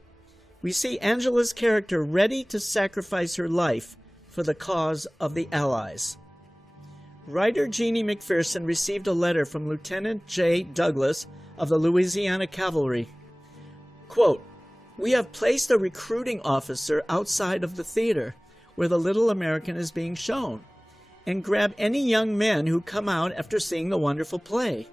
We see Angela's character ready to sacrifice her life for the cause of the Allies. Writer Jeannie McPherson received a letter from Lieutenant J. Douglas of the Louisiana Cavalry. Quote, "We have placed a recruiting officer outside of the theater where the Little American is being shown, and grab any young men who come out after seeing the wonderful play.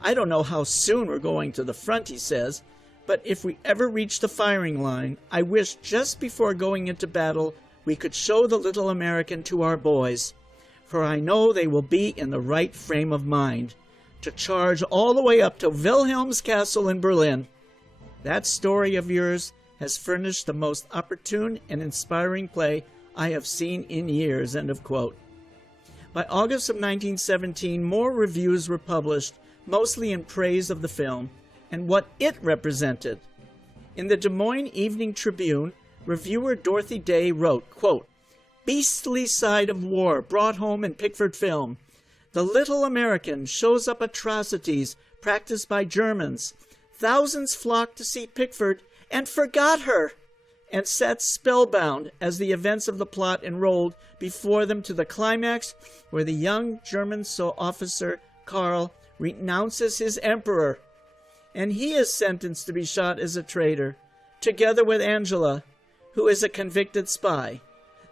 I don't know how soon we're going to the front," he says, "but if we ever reach the firing line, I wish just before going into battle we could show the Little American to our boys, for I know they will be in the right frame of mind to charge all the way up to Wilhelm's Castle in Berlin. That story of yours has furnished the most opportune and inspiring play I have seen in years." End of quote. By August of 1917, more reviews were published, mostly in praise of the film and what it represented. In the Des Moines Evening Tribune, reviewer Dorothy Day wrote, quote, "Beastly side of war brought home in Pickford film. The Little American shows up atrocities practiced by Germans. Thousands flocked to see Pickford and forgot her, and sat spellbound as the events of the plot enrolled before them to the climax where the young German officer Karl renounces his emperor, and he is sentenced to be shot as a traitor, together with Angela, who is a convicted spy.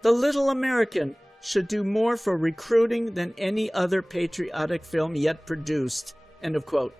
The Little American should do more for recruiting than any other patriotic film yet produced." End of quote.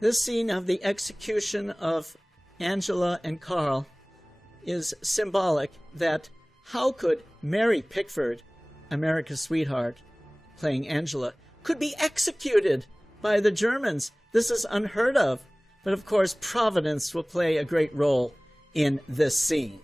This scene of the execution of Angela and Karl is symbolic that how could Mary Pickford, America's sweetheart, playing Angela, could be executed by the Germans? This is unheard of. But of course, Providence will play a great role in this scene.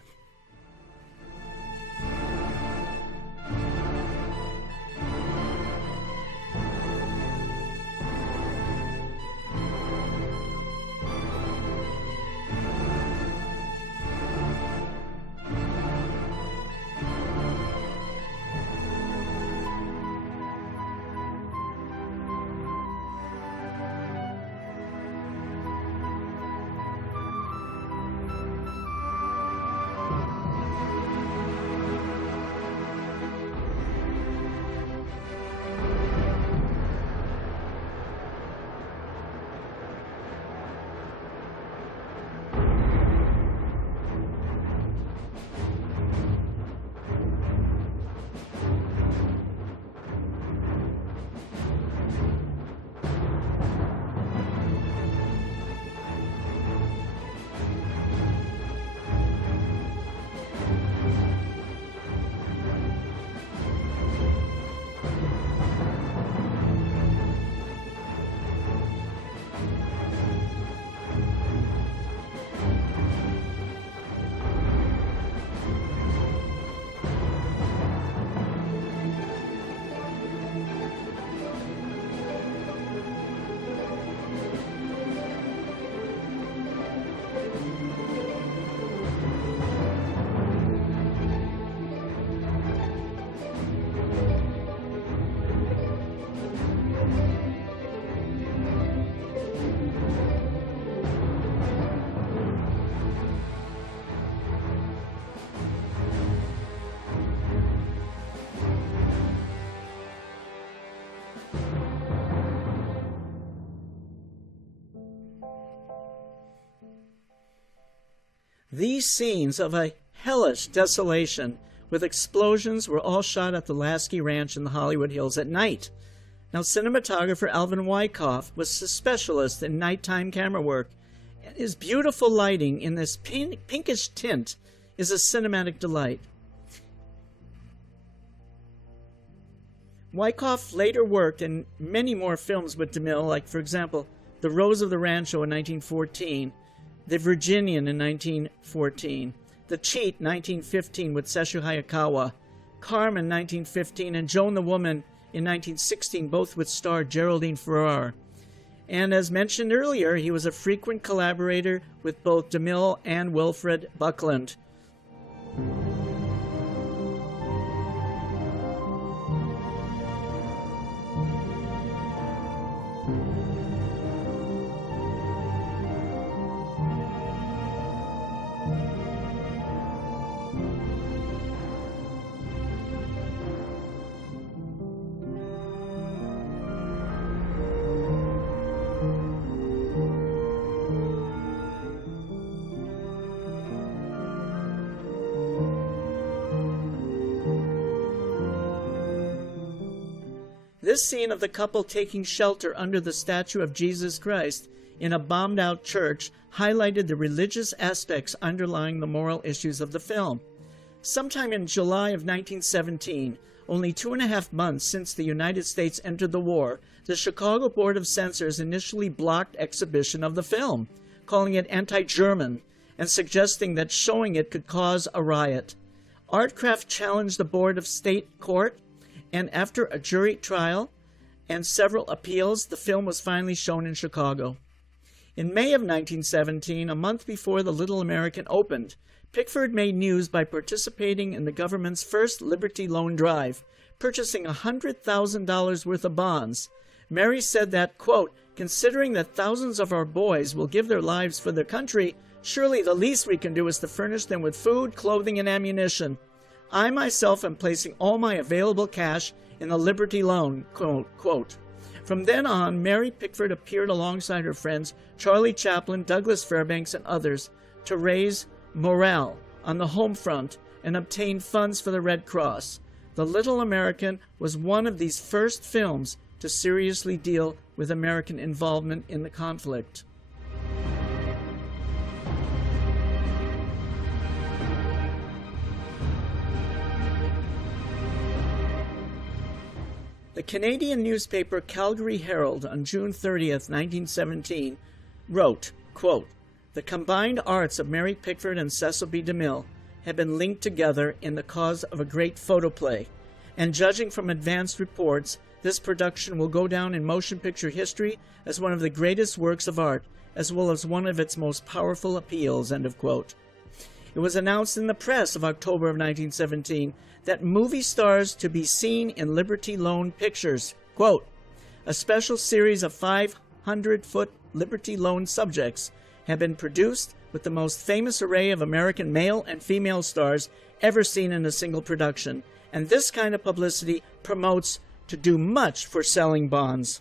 These scenes of a hellish desolation with explosions were all shot at the Lasky Ranch in the Hollywood Hills at night. Now, cinematographer Alvin Wyckoff was a specialist in nighttime camera work, and his beautiful lighting in this pinkish tint is a cinematic delight. Wyckoff later worked in many more films with DeMille, like, for example, The Rose of the Rancho in 1914, The Virginian in 1914, The Cheat 1915 with Sesshu Hayakawa, Carmen 1915, and Joan the Woman in 1916, both with star Geraldine Farrar. And as mentioned earlier, he was a frequent collaborator with both DeMille and Wilfred Buckland. This scene of the couple taking shelter under the statue of Jesus Christ in a bombed-out church highlighted the religious aspects underlying the moral issues of the film. Sometime in July of 1917, only 2.5 months since the United States entered the war, the Chicago Board of Censors initially blocked exhibition of the film, calling it anti-German and suggesting that showing it could cause a riot. Artcraft challenged the Board of State Court, and after a jury trial and several appeals, the film was finally shown in Chicago. In May of 1917, a month before The Little American opened, Pickford made news by participating in the government's first Liberty Loan Drive, purchasing $100,000 worth of bonds. Mary said that, quote, "Considering that thousands of our boys will give their lives for their country, surely the least we can do is to furnish them with food, clothing, and ammunition. I myself am placing all my available cash in the Liberty Loan," quote. From then on, Mary Pickford appeared alongside her friends Charlie Chaplin, Douglas Fairbanks, and others to raise morale on the home front and obtain funds for the Red Cross. The Little American was one of these first films to seriously deal with American involvement in the conflict. The Canadian newspaper Calgary Herald on June 30th, 1917, wrote, quote, "The combined arts of Mary Pickford and Cecil B. DeMille have been linked together in the cause of a great photoplay, and judging from advanced reports, this production will go down in motion picture history as one of the greatest works of art, as well as one of its most powerful appeals," end of quote. It was announced in the press of October of 1917 that movie stars to be seen in Liberty Loan pictures, quote, "A special series of 500-foot Liberty Loan subjects have been produced with the most famous array of American male and female stars ever seen in a single production, and this kind of publicity promotes to do much for selling bonds."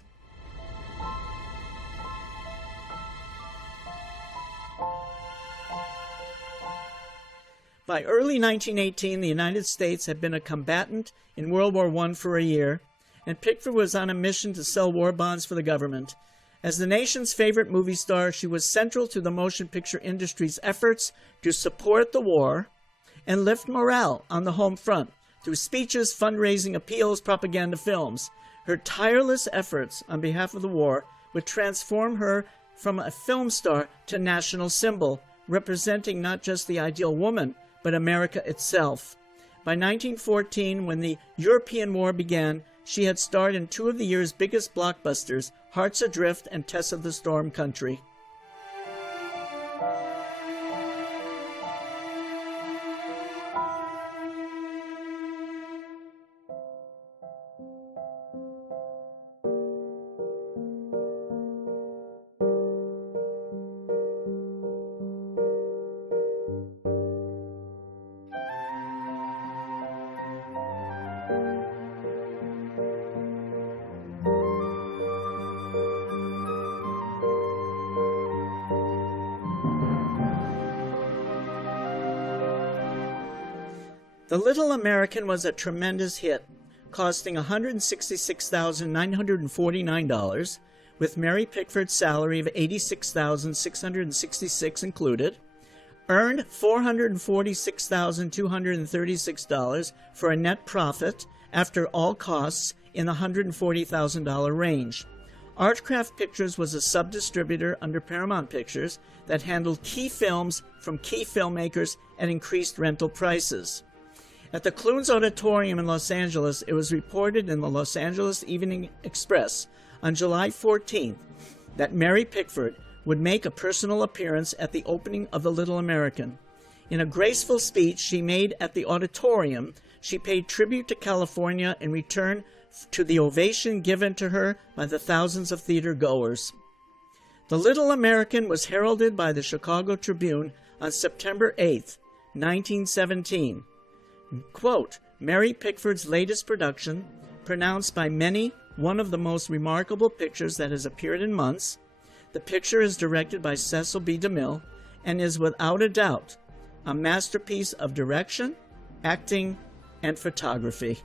By early 1918, the United States had been a combatant in World War I for a year, and Pickford was on a mission to sell war bonds for the government. As the nation's favorite movie star, she was central to the motion picture industry's efforts to support the war and lift morale on the home front through speeches, fundraising, appeals, propaganda films. Her tireless efforts on behalf of the war would transform her from a film star to national symbol, representing not just the ideal woman, but America itself. By 1914, when the European War began, she had starred in two of the year's biggest blockbusters, Hearts Adrift and Tess of the Storm Country. The Little American was a tremendous hit, costing $166,949, with Mary Pickford's salary of $86,666 included, earned $446,236 for a net profit after all costs in the $140,000 range. Artcraft Pictures was a sub-distributor under Paramount Pictures that handled key films from key filmmakers at increased rental prices. At the Clunes Auditorium in Los Angeles, it was reported in the Los Angeles Evening Express on July 14th that Mary Pickford would make a personal appearance at the opening of The Little American. In a graceful speech she made at the auditorium, she paid tribute to California in return to the ovation given to her by the thousands of theater goers. The Little American was heralded by the Chicago Tribune on September 8, 1917. Quote, Mary Pickford's latest production, pronounced by many one of the most remarkable pictures that has appeared in months. The picture is directed by Cecil B. DeMille and is without a doubt a masterpiece of direction, acting, and photography.